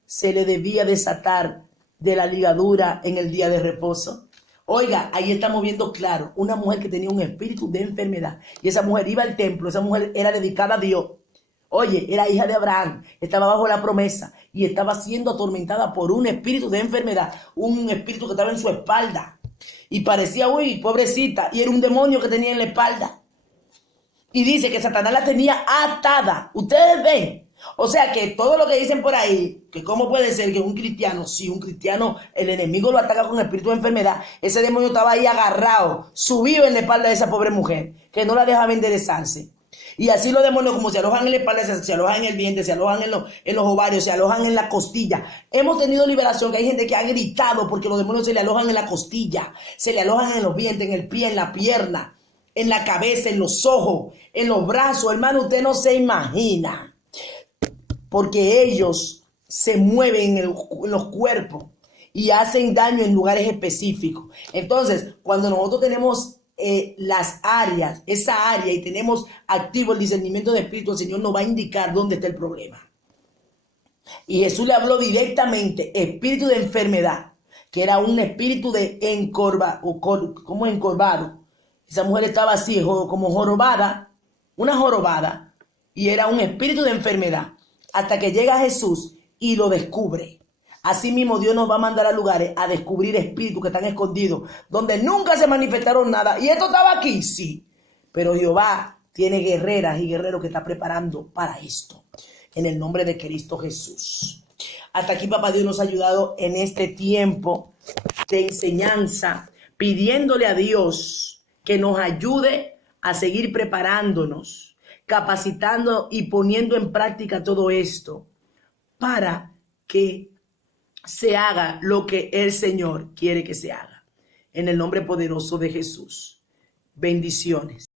se le debía desatar de la ligadura en el día de reposo. Oiga, ahí estamos viendo claro, una mujer que tenía un espíritu de enfermedad. Y esa mujer iba al templo, esa mujer era dedicada a Dios. Oye, era hija de Abraham, estaba bajo la promesa y estaba siendo atormentada por un espíritu de enfermedad, un espíritu que estaba en su espalda. Y parecía, uy, pobrecita, y era un demonio que tenía en la espalda. Y dice que Satanás la tenía atada. Ustedes ven. O sea que todo lo que dicen por ahí, que cómo puede ser que un cristiano, si un cristiano, el enemigo lo ataca con espíritu de enfermedad, ese demonio estaba ahí agarrado, subido en la espalda de esa pobre mujer, que no la dejaba enderezarse. Y así los demonios, como se alojan en la espalda, se alojan en el vientre, se alojan en los ovarios, se alojan en la costilla. Hemos tenido liberación, que hay gente que ha gritado porque los demonios se le alojan en la costilla, se le alojan en los vientres, en el pie, en la pierna, en la cabeza, en los ojos, en los brazos. Hermano, usted no se imagina. Porque ellos se mueven en los cuerpos. y hacen daño en lugares específicos. Entonces, cuando nosotros tenemos las áreas, esa área, y tenemos activo el discernimiento de espíritu, el Señor nos va a indicar dónde está el problema. Y Jesús le habló directamente, espíritu de enfermedad, que era un espíritu de como encorvado. Esa mujer estaba así, como jorobada, una jorobada, y era un espíritu de enfermedad, hasta que llega Jesús y lo descubre. Así mismo Dios nos va a mandar a lugares a descubrir espíritus que están escondidos, donde nunca se manifestaron nada. ¿Y esto estaba aquí? Sí. Pero Jehová tiene guerreras y guerreros que está preparando para esto. En el nombre de Cristo Jesús. Hasta aquí, papá Dios nos ha ayudado en este tiempo de enseñanza, pidiéndole a Dios que nos ayude a seguir preparándonos, capacitando y poniendo en práctica todo esto para que se haga lo que el Señor quiere que se haga. En el nombre poderoso de Jesús. Bendiciones.